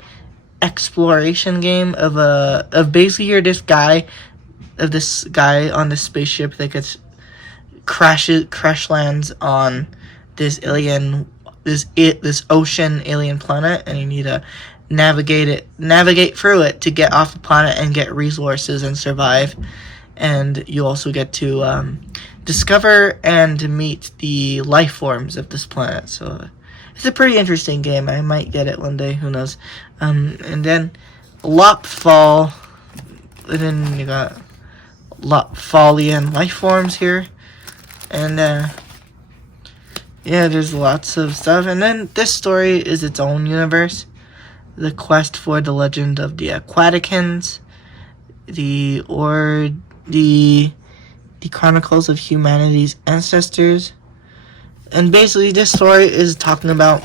exploration game of basically you're this guy on this spaceship that gets crash lands on this ocean alien planet, and you need to navigate through it to get off the planet and get resources and survive. And you also get to discover and meet the life forms of this planet. So it's a pretty interesting game. I might get it one day, who knows. And then Lopfall, and then you got Fallian life forms here, and yeah, there's lots of stuff. And then this story is its own universe. The quest for the legend of the Aquaticans, the chronicles of humanity's ancestors. And basically this story is talking about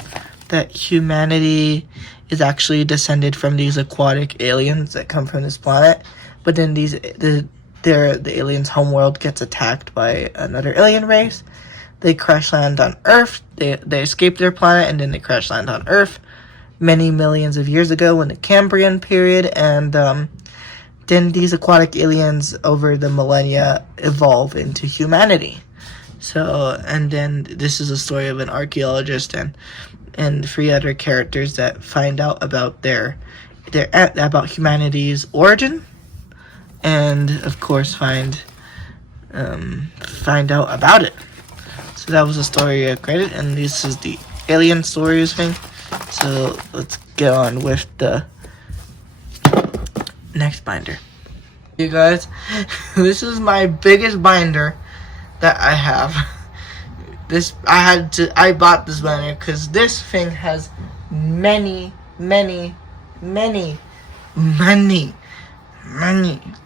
that humanity is actually descended from these aquatic aliens that come from this planet, but then the aliens' homeworld gets attacked by another alien race. They crash land on Earth. They escape their planet, and then they crash land on Earth many millions of years ago in the Cambrian period, and then these aquatic aliens over the millennia evolve into humanity. So, and then this is a story of an archaeologist and three other characters that find out about about humanity's origin, and of course find out about it. So that was the story I created, and this is the alien stories thing. So let's get on with the next binder. You guys, this is my biggest binder that I have. I bought this binder because this thing has many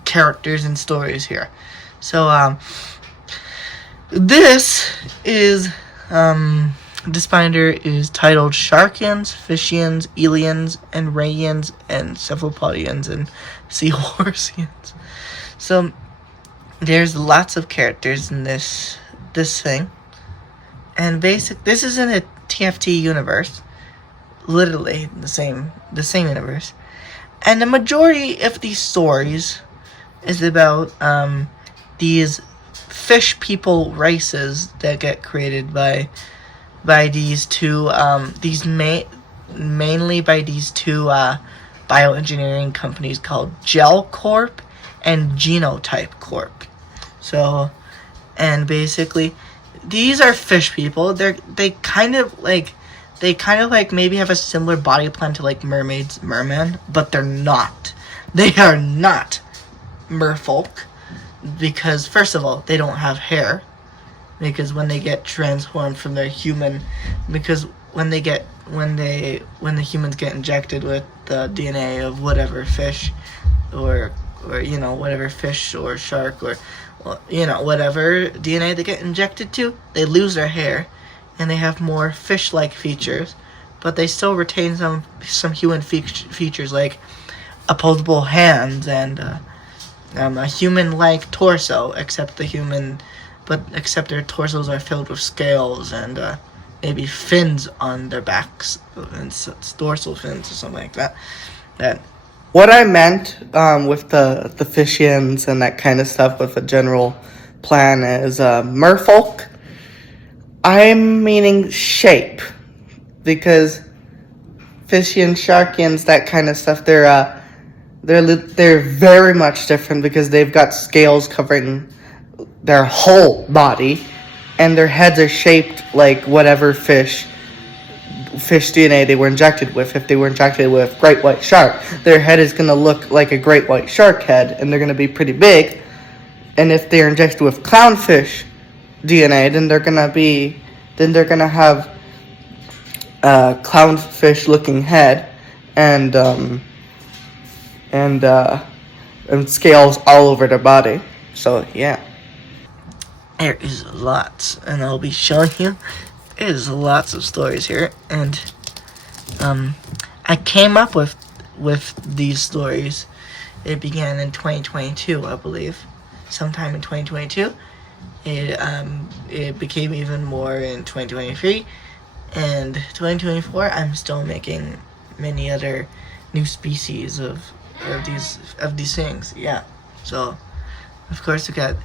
characters and stories here. So this binder is titled Sharkians, Fishians, Elians, and Rayians, and Cephalopodians, and Seahorsians. So there's lots of characters in this thing, and this is in a TFT universe, literally the same universe, and the majority of these stories is about these fish people races that get created by these two mainly by these two bioengineering companies called Gel Corp and Genotype Corp. So, and basically these are fish people. They kind of like maybe have a similar body plan to like merman, but they're not. They are not merfolk, because first of all, they don't have hair, because when they get transformed from their human, because when the humans get injected with the DNA of whatever fish or whatever fish or shark or whatever DNA they get injected to, they lose their hair and they have more fish-like features, but they still retain some human features like opposable hands and a human-like torso, except their torsos are filled with scales and maybe fins on their backs, and dorsal fins or something like that. What I meant with the Fishians and that kind of stuff with a general plan is merfolk. I'm meaning shape, because Fishians, Sharkians, that kind of stuff, they're very much different because they've got scales covering their whole body, and their heads are shaped like whatever fish DNA they were injected with. If they were injected with great white shark, their head is going to look like a great white shark head, and they're going to be pretty big. And if they're injected with clownfish DNA, then they're going to have a clownfish looking head and scales all over their body. So yeah, there is lots, and I'll be showing you. There's lots of stories here, and I came up with these stories. It began in 2022, I believe, sometime in 2022. It became even more in 2023, and 2024. I'm still making many other new species of these things. Yeah, so of course we got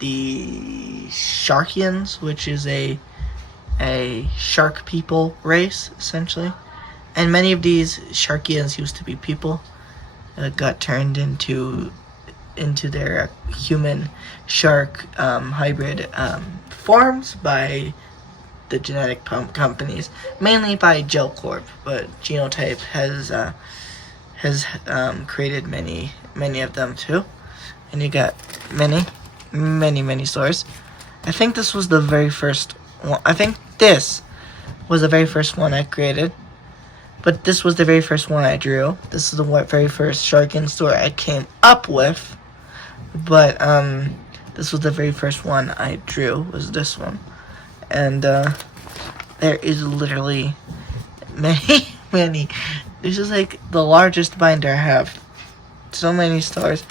the Sharkians, which is a shark people race, essentially. And many of these Sharkians used to be people, got turned into their human shark hybrid forms by the genetic companies, mainly by Gel Corp, but Genotype has created many of them too. And you got many stores. I think this was the very first one. I think this was the very first one I created. But this was the very first one I drew. This is the very first Sharkin story I came up with. But this was the very first one I drew, was this one. And there is literally many. This is like the largest binder I have. So many stars.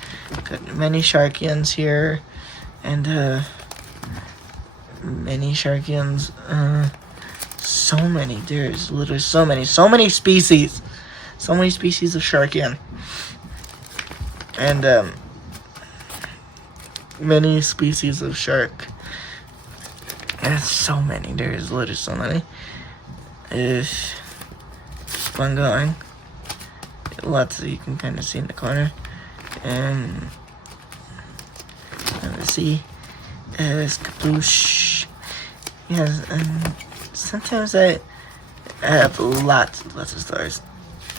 Got many Sharkians here. And many Sharkians. So many. There's literally so many species. So many species of Sharkian. And many species of shark. There's so many. There's literally so many. If I'm going, lots that you can kind of see in the corner. And let's see. There's Caploosh. Yes, and sometimes I have lots of stars.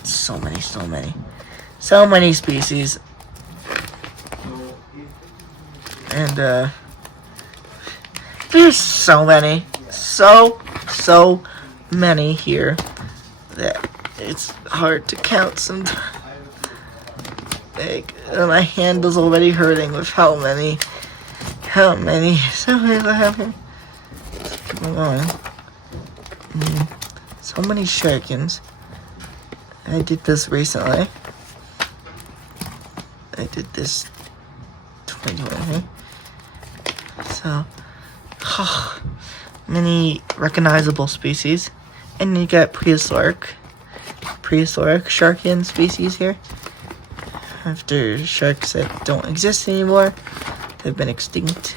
So many species. And there's so many here that it's hard to count sometimes. Like, my hand is already hurting with how many so many I have here. Keep on going. So many Sharkins. I did this recently. I did this 2020. So, many recognizable species. And you got prehistoric Sharkian species here. After sharks that don't exist anymore, they've been extinct.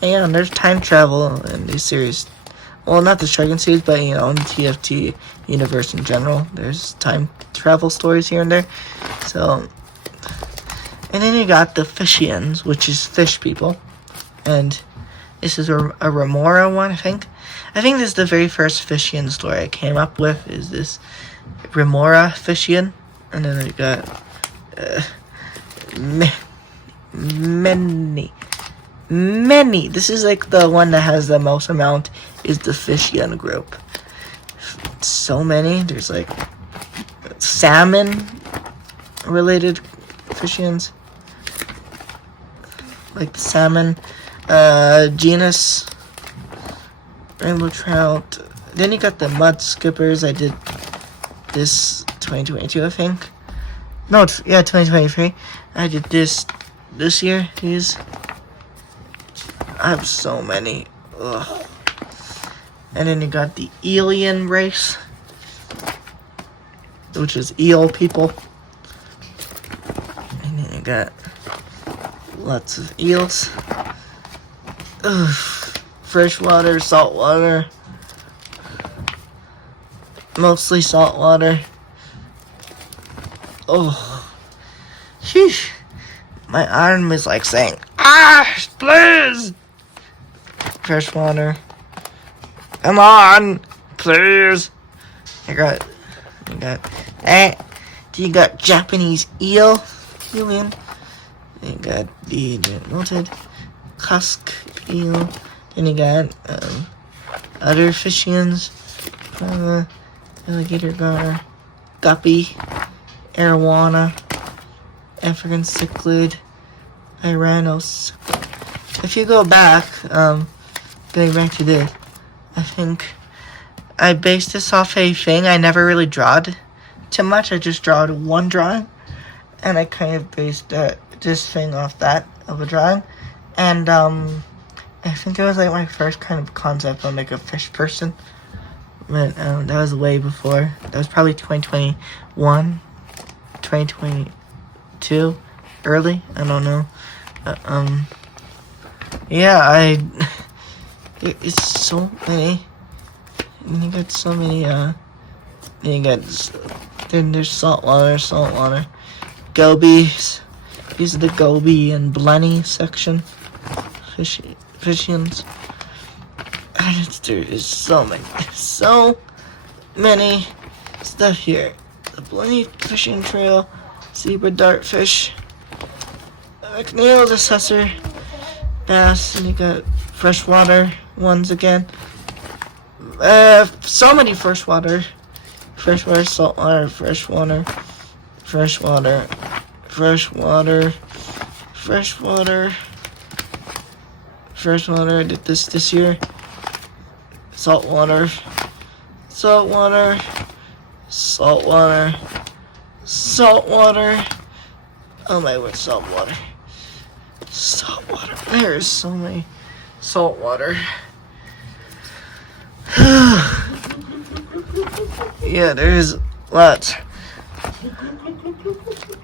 And there's time travel in these series. Well, not the Sharkian series, but in the TFT universe in general. There's time travel stories here and there. So, and then you got the Fishians, which is fish people. And this is a Remora one, I think. I think this is the very first Fishian story I came up with, is this Remora Fishian. And then I got many. This is like the one that has the most amount, is the Fishian group. So many. There's like salmon related Fishians. Like the salmon genus, rainbow trout. Then you got the mud skippers. I did this 2022, I think. No, 2023. I did this year. These. I have so many. Ugh. And then you got the Eelian race, which is eel people. And then you got lots of eels. Ugh. Freshwater, saltwater. Mostly saltwater. Oh. Sheesh. My arm is like saying, please! Freshwater. Come on, please. You got Japanese Eelian. You got the melted cusk eel. Then you got other Fishians. Alligator gar, guppy, arowana, African cichlid, Iranos. If you go back, going back to this, I think I based this off a thing. I never really drawed too much. I just drawed one drawing, and I kind of based this thing off that of a drawing. And I think it was like my first kind of concept on like a fish person. But that was way before. That was probably 2021, 2022, early. I don't know. Yeah, it's so many. You got so many. Then there's saltwater. Gobies. These are the goby and blenny section. Fishians. There is so many stuff here. The Blenny Fishing Trail, zebra dartfish, McNeil's assessor, bass, and you got freshwater ones again. So many freshwater, saltwater, freshwater, I did this year. Saltwater. Oh my word, saltwater. There's so many saltwater. Yeah, there's lots.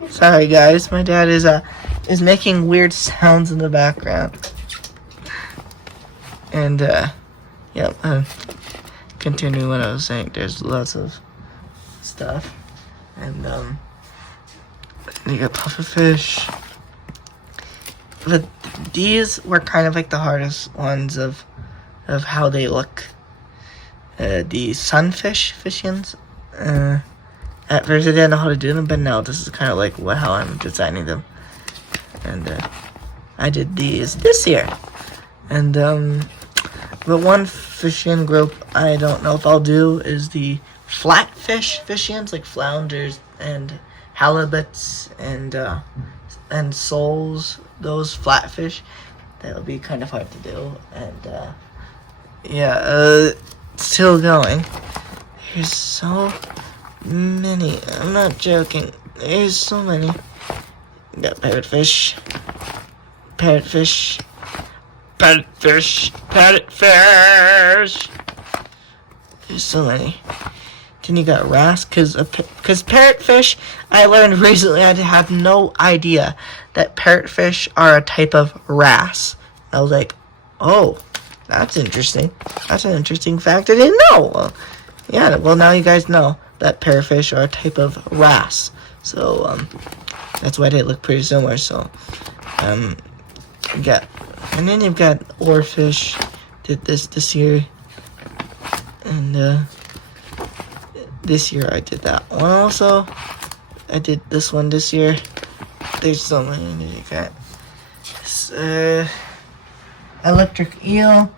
Sorry guys, my dad is making weird sounds in the background. And continue what I was saying. There's lots of stuff. And you got pufferfish. But these were kind of like the hardest ones of how they look. The sunfish fishions. At first I didn't know how to do them, but now this is kind of like how I'm designing them. And I did these this year. And but one fishing group I don't know if I'll do is the flatfish fishions, like flounders and halibuts and soles. Those flatfish, that'll be kind of hard to do. And still going. There's so many. I'm not joking. There's so many. You got parrotfish. There's so many. Then you got wrasse, because parrotfish, I learned recently, I have no idea that parrotfish are a type of wrasse. I was like, oh, that's interesting. That's an interesting fact I didn't know. Well, now you guys know that parrotfish are a type of wrasse. So, that's why they look pretty similar. So, and then you've got oarfish. Did this year. And, this year I did that one also. I did this one this year. There's so many. You got electric eel.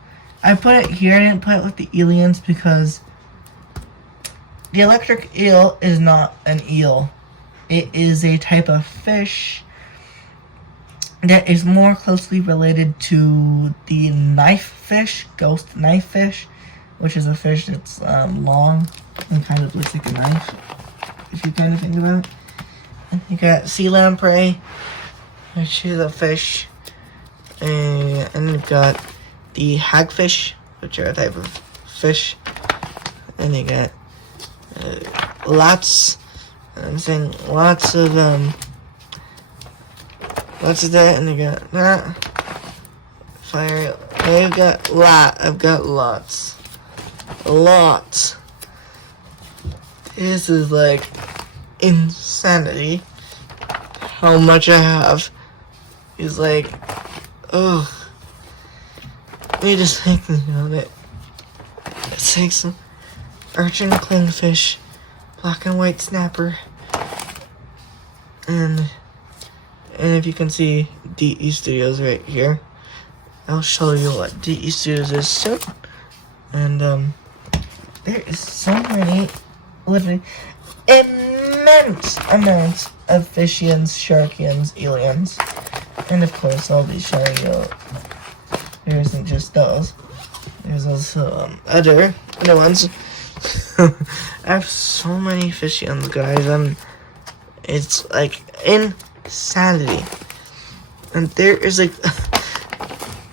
I put it here. I didn't put it with the aliens because the electric eel is not an eel. It is a type of fish that is more closely related to the knife fish, ghost knife fish, which is a fish that's long and kind of looks like a knife, if you kind of think about it. And you got sea lamprey, which is a fish, and you've got the hagfish, which are a type of fish, and you got lots of that, and you got that fire. I've got lots. This is like insanity. How much I have is like, ugh. Me just thinking about it. Let's take some urchin clingfish, black and white snapper, and if you can see DE Studios right here, I'll show you what DE Studios is soon. And there is so many, literally immense amounts of fishians, sharkians, aliens, and of course I'll be showing you. There isn't just those. There's also other ones. I have so many fishians, guys. It's like insanity. And there is like,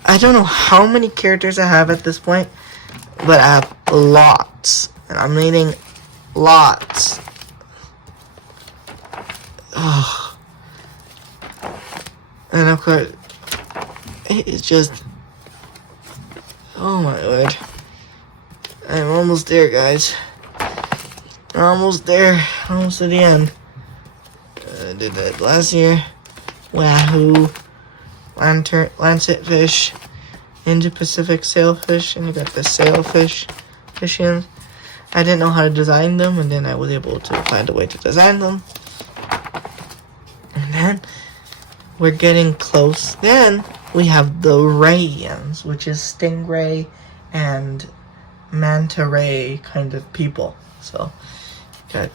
I don't know how many characters I have at this point, but I have lots. And I'm meaning lots. Oh. And of course, it's just, oh my word. I'm almost there, guys. Almost there. Almost to the end. I did that last year. Wahoo. Lancet fish. Indo-Pacific sailfish. And you got the sailfish fishing. I didn't know how to design them, and then I was able to find a way to design them. And then we're getting close. Then we have the Rayians, which is stingray and manta ray kind of people. So got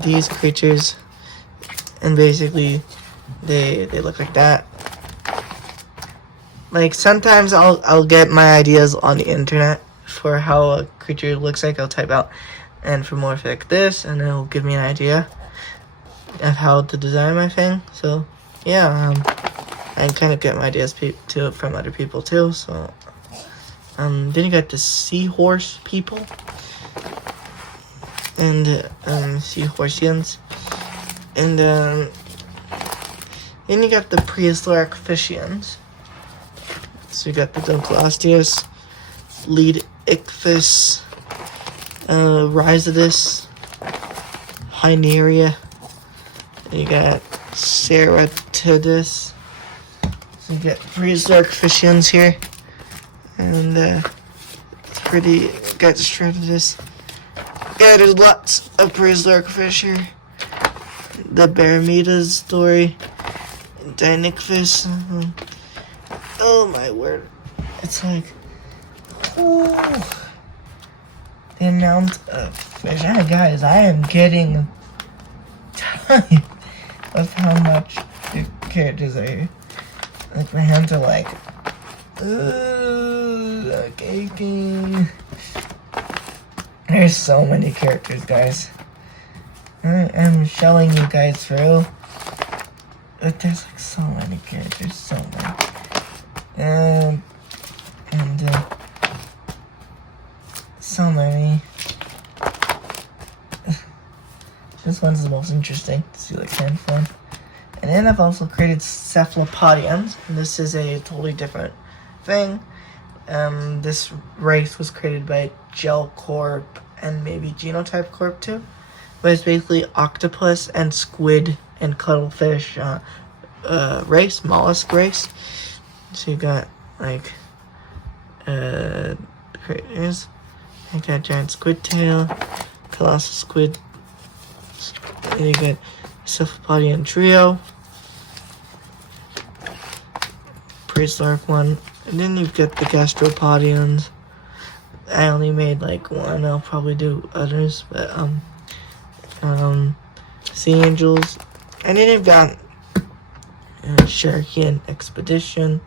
these creatures, and basically they look like that. Like sometimes I'll get my ideas on the internet for how a creature looks like. I'll type out anthropomorphic like this, and it'll give me an idea of how to design my thing. So yeah, I kind of get my ideas from other people too. So then you got the seahorse people and seahorsians, and then you got the prehistoric fishians. So you got the Dunkleosteus, Lead Ichthys, Rhizodus, Hyneria. You got Ceratodus. So you got prehistoric fishians here. And it's pretty. Got Stratodus. Yeah, there's lots of prehistoric fish here. The Barramuda's story. Dinichthys. Oh my word. It's like, oh, the amount of fish. Guys, I am getting tired of how much the characters are here. Like, my hands are like, aching. There's so many characters, guys. I am showing you guys through. But there's like so many characters, so many. So many. This one's the most interesting to see, like, handful. And then I've also created cephalopodians, and this is a totally different thing. This race was created by Gel Corp and maybe Genotype Corp too. But it's basically octopus and squid and cuttlefish race, mollusk race. So you got like creators. You got giant squid tail, colossal squid. And you got cephalopodian trio, prehistoric one, and then you've got the gastropodians. I only made like one. I'll probably do others, but sea angels, and then you've got Sharkian Expedition.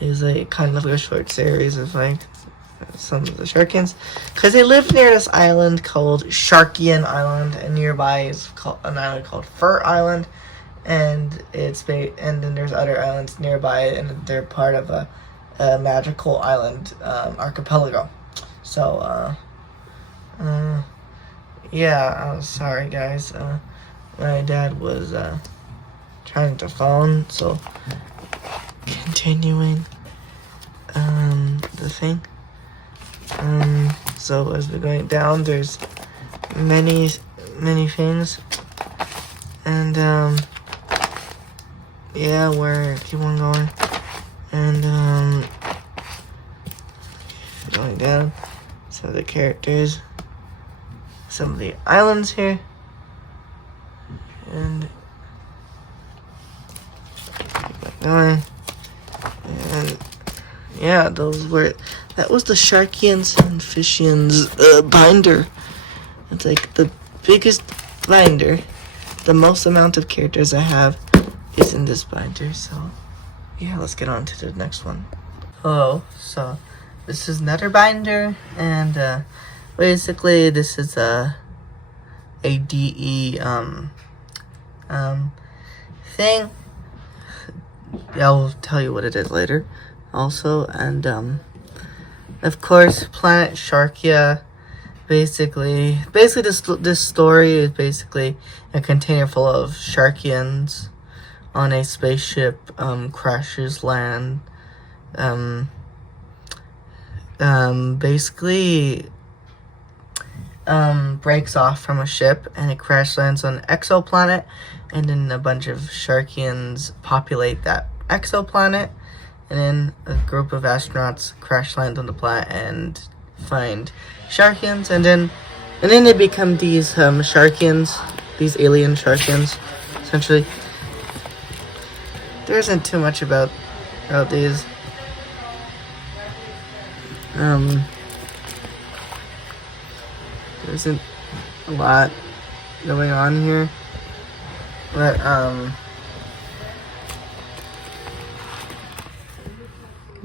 Is a kind of a short series of like some of the Sharkians, because they live near this island called Sharkian Island, and nearby is an island called Fur Island, and and then there's other islands nearby, and they're part of a magical island archipelago. So yeah, I'm sorry guys, my dad was trying to phone, so continuing the thing. So as we're going down, there's many things, and yeah, we're keep on going, and going down. So the characters, some of the islands here, and keep going, and yeah, that was the Sharkians and Fishians binder. It's like the biggest binder. The most amount of characters I have is in this binder. So yeah, let's get on to the next one. Hello, so this is another binder, and basically this is a DE thing. I'll tell you what it is later also, and of course Planet Sharkia. Basically this story is basically a container full of Sharkians on a spaceship, crashes land, basically breaks off from a ship, and it crash lands on an exoplanet, and then a bunch of Sharkians populate that exoplanet, and then a group of astronauts crash land on the planet and find Sharkians, and then they become these Sharkians, these alien Sharkians, essentially. there isn't too much about these. There isn't a lot going on here, but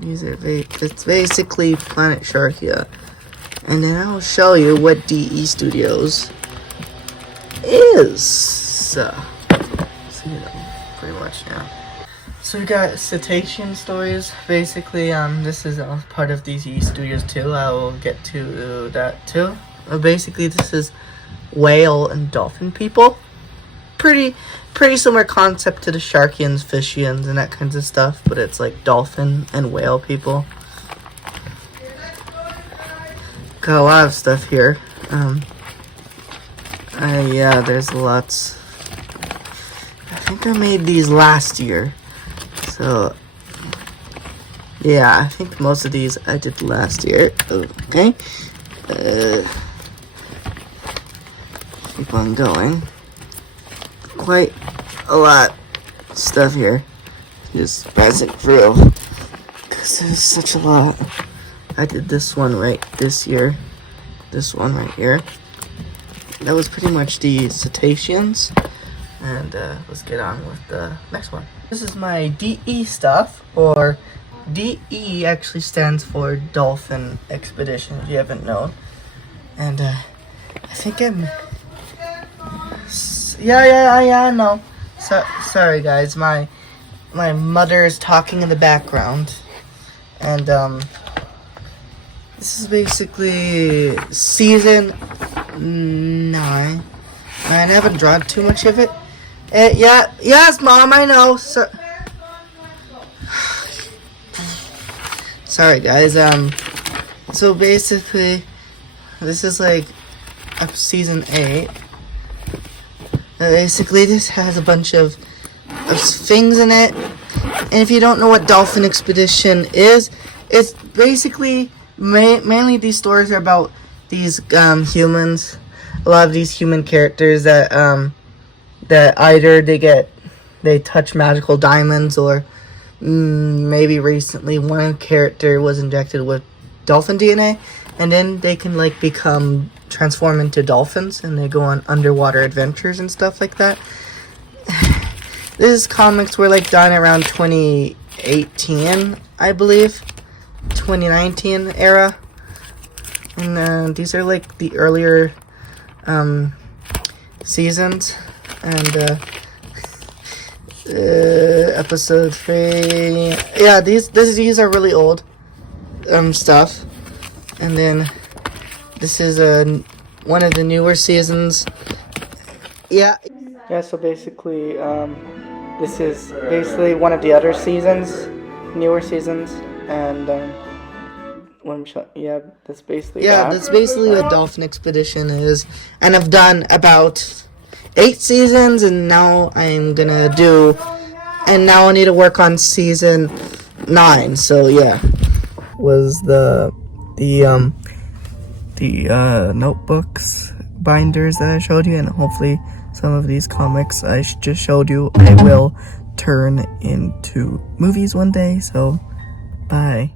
it's basically Planet Sharkia, and then I'll show you what DE Studios is. So you know, pretty much now. So we got cetacean stories. Basically, this is a part of DE Studios too. I will get to that too. Basically, this is whale and dolphin people. Pretty similar concept to the Sharkians, Fishians, and that kinds of stuff, but it's like dolphin and whale people. Got a lot of stuff here. Yeah, there's lots. I think I made these last year, so yeah, I think most of these I did last year. Okay, keep on going. Quite a lot of stuff here. Just passing through because there's such a lot. I did this one right this year. This one right here. That was pretty much the cetaceans. And let's get on with the next one. This is my DE stuff, or DE actually stands for Dolphin Expedition, if you haven't known. And I think I'm... Yeah, no. Sorry guys, my mother is talking in the background. And this is basically season 9. I haven't drawn too much of it. Yes, Mom, I know. Sorry, guys. So basically, this is like season 8. Basically, this has a bunch of things in it. And if you don't know what Dolphin Expedition is, it's basically mainly these stories are about these humans. A lot of these human characters that that either they touch magical diamonds, or maybe recently one character was injected with dolphin DNA, and then they can like transform into dolphins, and they go on underwater adventures and stuff like that. These comics were like done around 2018, I believe, 2019 era, and these are like the earlier seasons. And episode 3. Yeah, these are really old stuff. And then this is one of the newer seasons. Yeah, so basically this is basically one of the other seasons, newer seasons, and that's basically that's basically what Dolphin Expedition is. And I've done about 8 seasons, and now I need to work on season 9. So yeah, was the notebooks, binders that I showed you, and hopefully some of these comics I just showed you I will turn into movies one day. So bye.